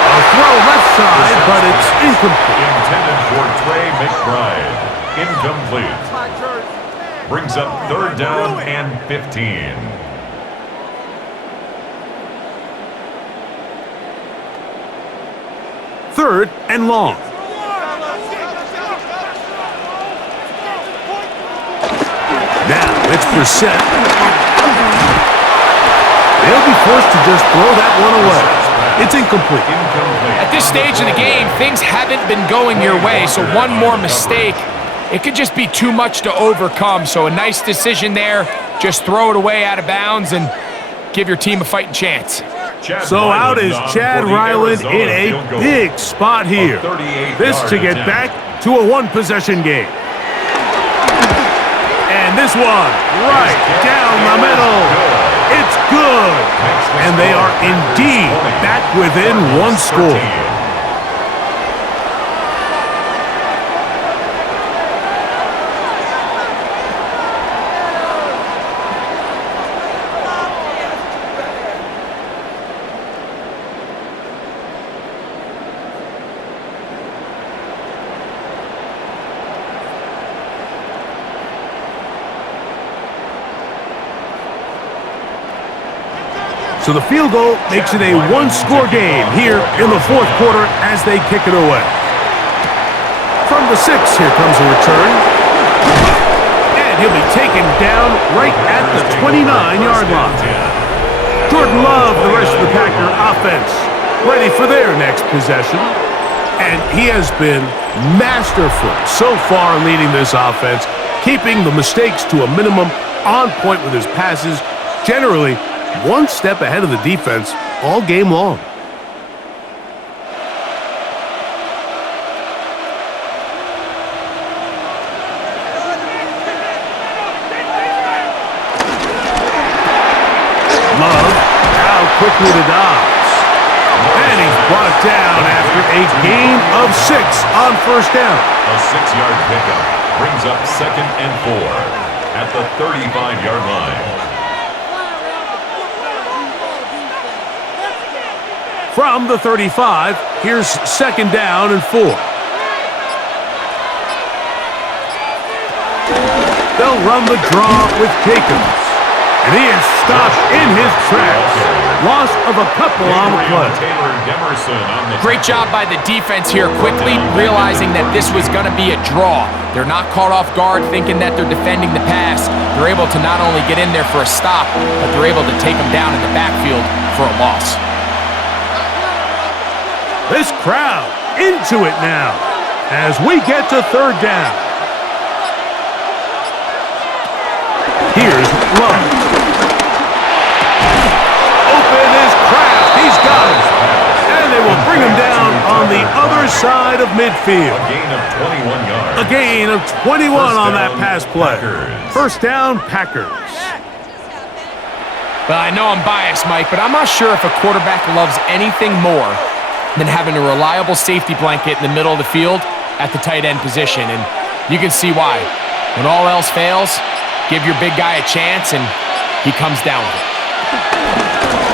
A throw left side, but it's incomplete. Intended for Trey McBride. Incomplete. Brings up 3rd down and 15. Third and long. Now it's Brissett. They'll be forced to just throw that one away. It's incomplete. At this stage of the game, things haven't been going your way, so one more mistake, it could just be too much to overcome. So a nice decision there. Just throw it away out of bounds and give your team a fighting chance. So out is Chad Ryland in a big spot here. This to get back to a one-possession game. And this one right down the middle. It's good. And they are indeed back within one score. So the field goal makes it a one-score game here in the fourth quarter as they kick it away. From the 6, here comes a return. And he'll be taken down right at the 29-yard line. Jordan Love, the rest of the Packer offense, ready for their next possession. And he has been masterful so far leading this offense, keeping the mistakes to a minimum, on point with his passes, generally one step ahead of the defense all game long. Love, now quickly to Dobbs. And he's brought down after a gain of 6 on first down. A 6-yard pickup brings up 2nd and 4 at the 35-yard line. From the 35, here's 2nd down and 4. They'll run the draw with Jacobs. And he is stopped in his tracks. Loss of a couple on the play. Great job by the defense here, quickly realizing that this was going to be a draw. They're not caught off guard thinking that they're defending the pass. They're able to not only get in there for a stop, but they're able to take them down in the backfield for a loss. This crowd into it now as we get to 3rd down. Here's Love. Open is Kraft. He's got it. And they will bring him down on the other side of midfield. A gain of 21 yards. A gain of 21 on that pass play. Packers. First down, Packers. Well, I know I'm biased, Mike, but I'm not sure if a quarterback loves anything more than having a reliable safety blanket in the middle of the field at the tight end position. And you can see why. When all else fails, give your big guy a chance, and he comes down with it.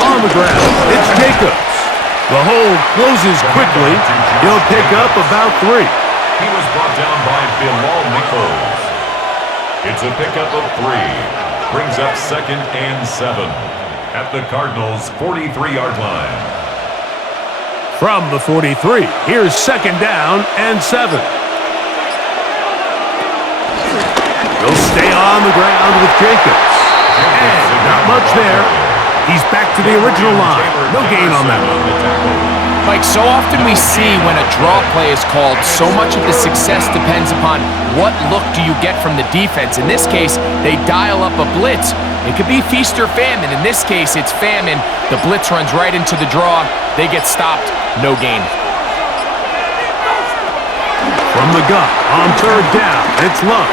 On the ground, it's Jacobs. The hold closes quickly. He'll pick up about 3. He was brought down by Bilal Nichols. It's a pickup of 3. Brings up 2nd and 7 at the Cardinals' 43-yard line. From the 43, here's 2nd down and 7. He'll stay on the ground with Jacobs. And not much there. He's back to the original line. No gain on that one. Mike, so often we see when a draw play is called, so much of the success depends upon what look do you get from the defense. In this case, they dial up a blitz. It could be feast or famine. In this case, it's famine. The blitz runs right into the draw. They get stopped. No gain. From the gun, on 3rd down, it's Love.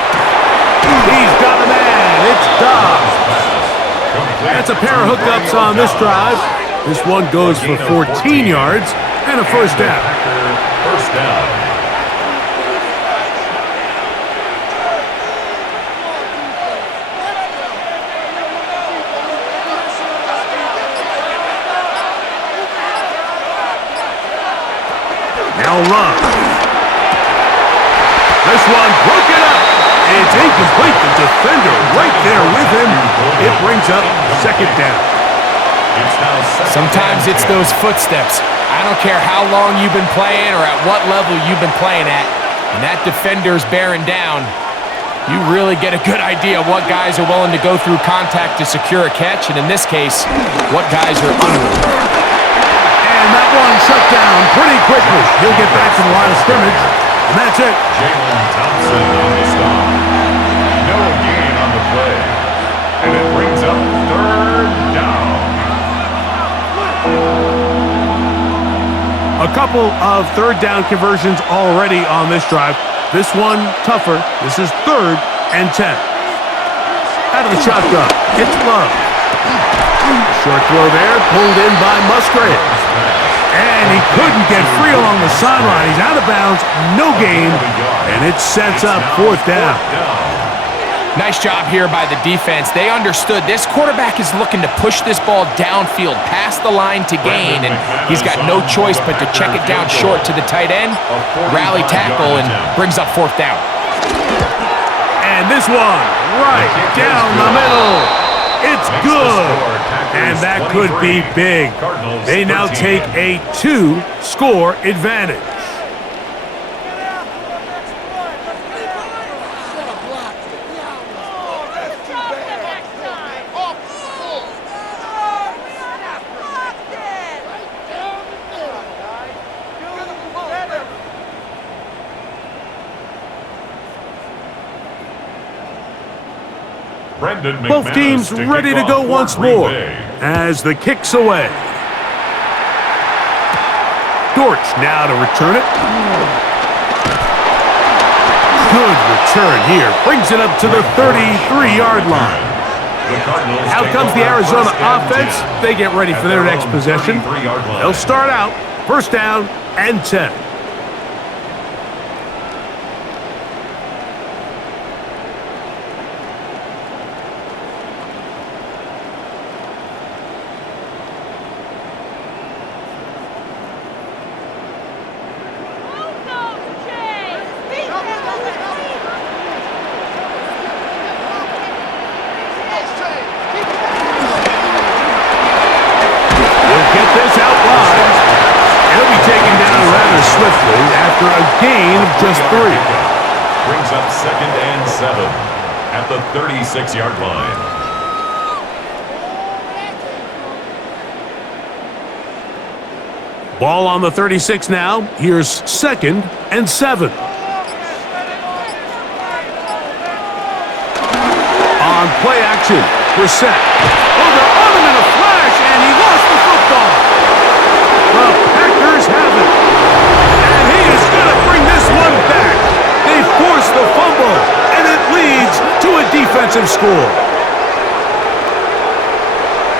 He's got a man. It's Dobbs. That's a pair of hookups on this drive. This one goes for 14 yards and a first down. First down. Now Love. This one broken up. It's incomplete. The defender right there with him. It brings up 2nd down. Sometimes it's those footsteps. I don't care how long you've been playing or at what level you've been playing at. When that defender's bearing down, you really get a good idea of what guys are willing to go through contact to secure a catch, and in this case, what guys are unwilling. And that one shut down pretty quickly. He'll get back to the line of scrimmage, and that's it. Jalen Thompson on the stop. No gain on the play. And it brings up 3rd down. A couple of 3rd down conversions already on this drive. This one tougher. This is 3rd and 10. Out of the shotgun, it's Love. Short throw there, pulled in by Musgrave. And he couldn't get free along the sideline. He's out of bounds, no gain, and it sets up 4th down. Nice job here by the defense. They understood this quarterback is looking to push this ball downfield past the line to gain, and he's got no choice but to check it down short to the tight end, rally tackle, and brings up 4th down. And this one, right down the middle. It's good. And that could be big. They now take a 2-score advantage. Both teams ready to go once more as the kick's away. Dortch now to return it. Good return here. Brings it up to the 33-yard line. Out comes the Arizona offense. They get ready for their next possession. They'll start out first down and 10. Swiftly after a gain of just 3. Brings up second and 7 at the 36-yard line. Ball on the 36 now. Here's second and 7. On play action, Brissett. Oh, they're on him in a flash, and he lost the football. The Packers have it. And he is going to bring this one back. They force the fumble, and it leads to a defensive score.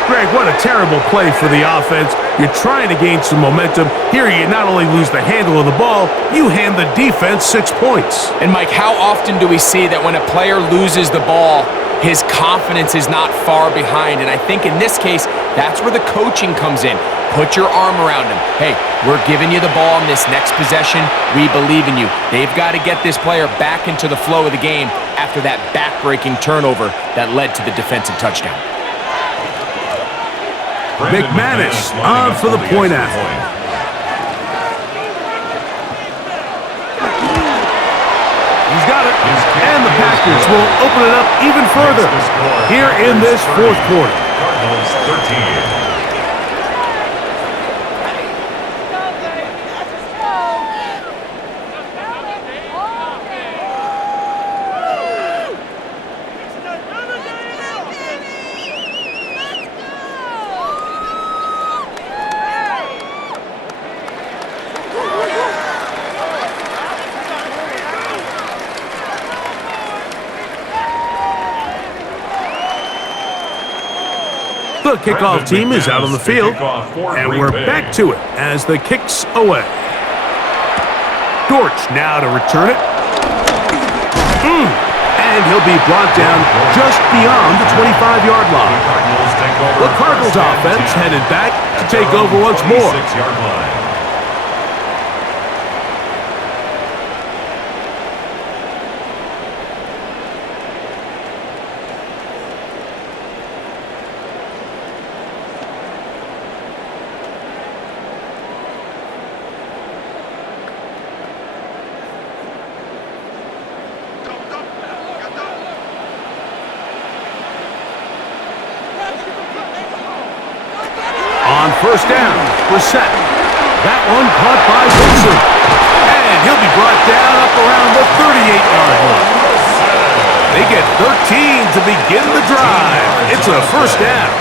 Greg, what a terrible play for the offense. You're trying to gain some momentum. Here you not only lose the handle of the ball, you hand the defense 6 points. And Mike, how often do we see that when a player loses the ball, his confidence is not far behind? And I think in this case, that's where the coaching comes in. Put your arm around him. Hey, we're giving you the ball in this next possession. We believe in you. They've got to get this player back into the flow of the game after that back-breaking turnover that led to the defensive touchdown. McManus on for the point after. He's got it. And the Packers will open it up even further here in this fourth quarter. Cardinals 13. The kickoff team is out on the field, and we're back to it as the kick's away. Dortch now to return it. And he'll be brought down just beyond the 25-yard line. The Cardinals offense headed back to take over once more. First down, Brissett. That one caught by Wilson. And he'll be brought down up around the 38-yard line. They get 13 to begin the drive. It's a first down.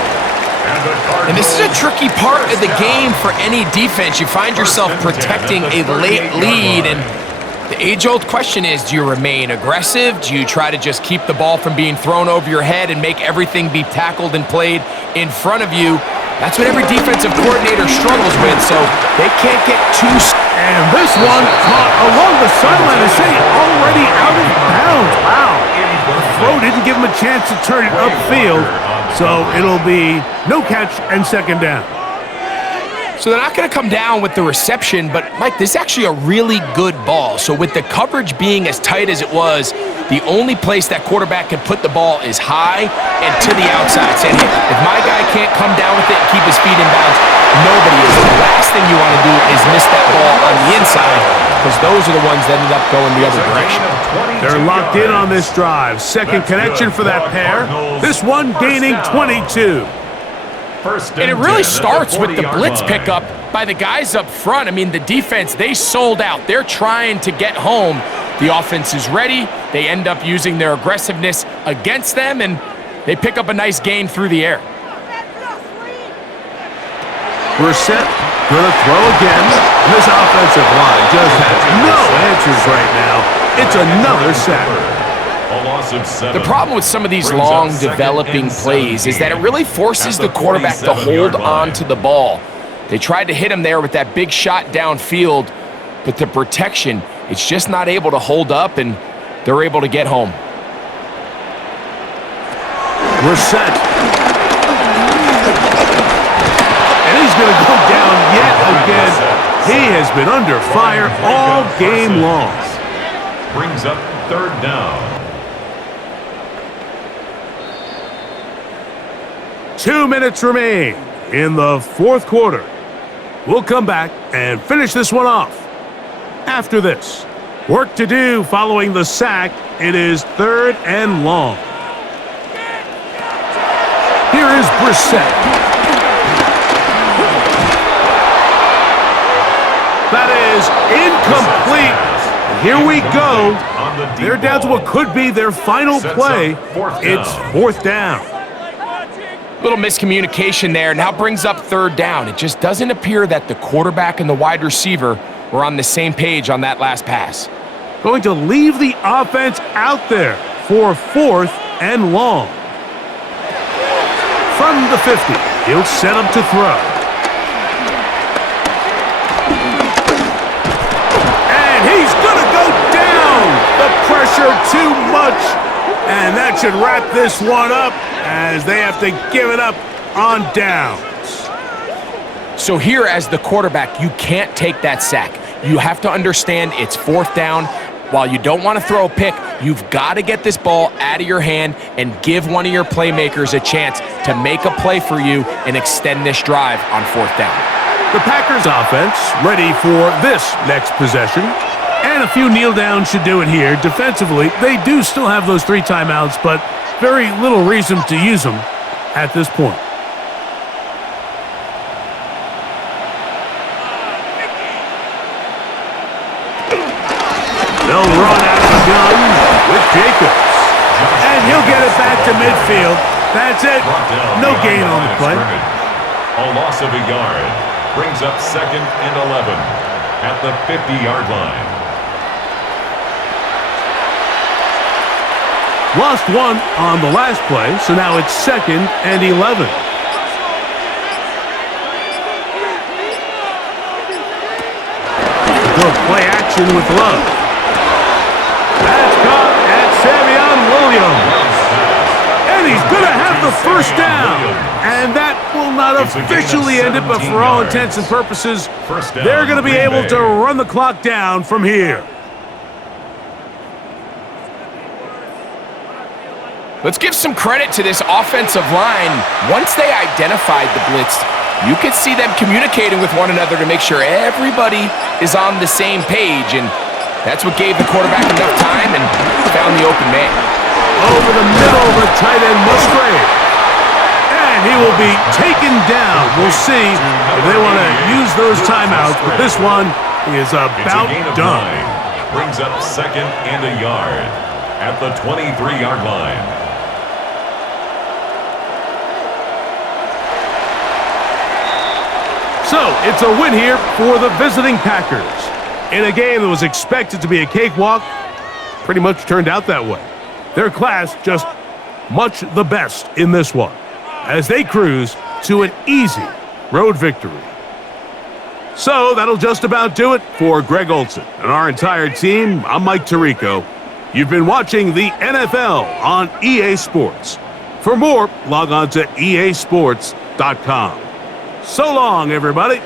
And this is a tricky part of the game for any defense. You find yourself protecting a late lead, and the age-old question is, do you remain aggressive? Do you try to just keep the ball from being thrown over your head and make everything be tackled and played in front of you? That's what every defensive coordinator struggles with, so they can't get too... And this one caught along the sideline, I say, already out of bounds. Wow. The throw didn't give him a chance to turn it upfield, so it'll be no catch and second down. So they're not going to come down with the reception, but, Mike, this is actually a really good ball. So with the coverage being as tight as it was, the only place that quarterback can put the ball is high and to the outside. Saying, hey, if my guy can't come down with it and keep his feet in bounds, nobody is. The last thing you want to do is miss that ball on the inside, because those are the ones that ended up going the other direction. They're locked in on this drive. Second connection for that pair. This one gaining 22. And it really starts with the blitz pickup by the guys up front. I mean, the defense, they sold out. They're trying to get home. The offense is ready. They end up using their aggressiveness against them, and They pick up a nice gain through the air. Brissett gonna throw again. This offensive line just has no answers right now. It's another sack. A loss of 7. The problem with some of these Brings up long second developing and plays is that it 17 really forces at the quarterback to 47-yard hold line. on to the ball. They tried to hit him there with that big shot downfield, but the protection, it's just not able to hold up, and they're able to get home. Brissett. And he's going to go down yet again. He has been under fire all game long. Brings up 3rd down. 2 minutes remain in the 4th quarter. We'll come back and finish this one off. After this, work to do following the sack. It is 3rd and long. Here is Brissett. That is incomplete. And here we go. They're down to what could be their final play. It's 4th down. Little miscommunication there. Now brings up 3rd down. It just doesn't appear that the quarterback and the wide receiver were on the same page on that last pass. Going to leave the offense out there for 4th and long. From the 50, he'll set up to throw. And he's going to go down. The pressure too much. And that should wrap this one up as they have to give it up on downs. So here as the quarterback, you can't take that sack. You have to understand it's 4th down. While you don't want to throw a pick, you've got to get this ball out of your hand and give one of your playmakers a chance to make a play for you and extend this drive on 4th down. The Packers offense ready for this next possession. And a few kneel downs should do it here. Defensively, they do still have those 3 timeouts, but very little reason to use them at this point. They'll run out of the gun with Jacobs. And he'll get it back to midfield. That's it. No gain on the play. A loss of a yard. Brings up 2nd and 11 at the 50-yard line. Lost 1 on the last play, so now it's 2nd and 11. Good play action with Love. That's caught at Savion Williams. And he's going to have the 1st down. And that will not officially end it, but for all intents and purposes, they're going to be able to run the clock down from here. Let's give some credit to this offensive line. Once they identified the blitz, you could see them communicating with one another to make sure everybody is on the same page, and that's what gave the quarterback enough time and found the open man. Over the middle of the tight end, Musgrave. And he will be taken down. We'll see if they want to use those timeouts, but this one is about done. 9. Brings up 2nd and a yard at the 23-yard line. So, it's a win here for the visiting Packers. In a game that was expected to be a cakewalk, pretty much turned out that way. Their class just much the best in this one, as they cruise to an easy road victory. So, that'll just about do it for Greg Olson and our entire team. I'm Mike Tirico. You've been watching the NFL on EA Sports. For more, log on to easports.com. So long, everybody.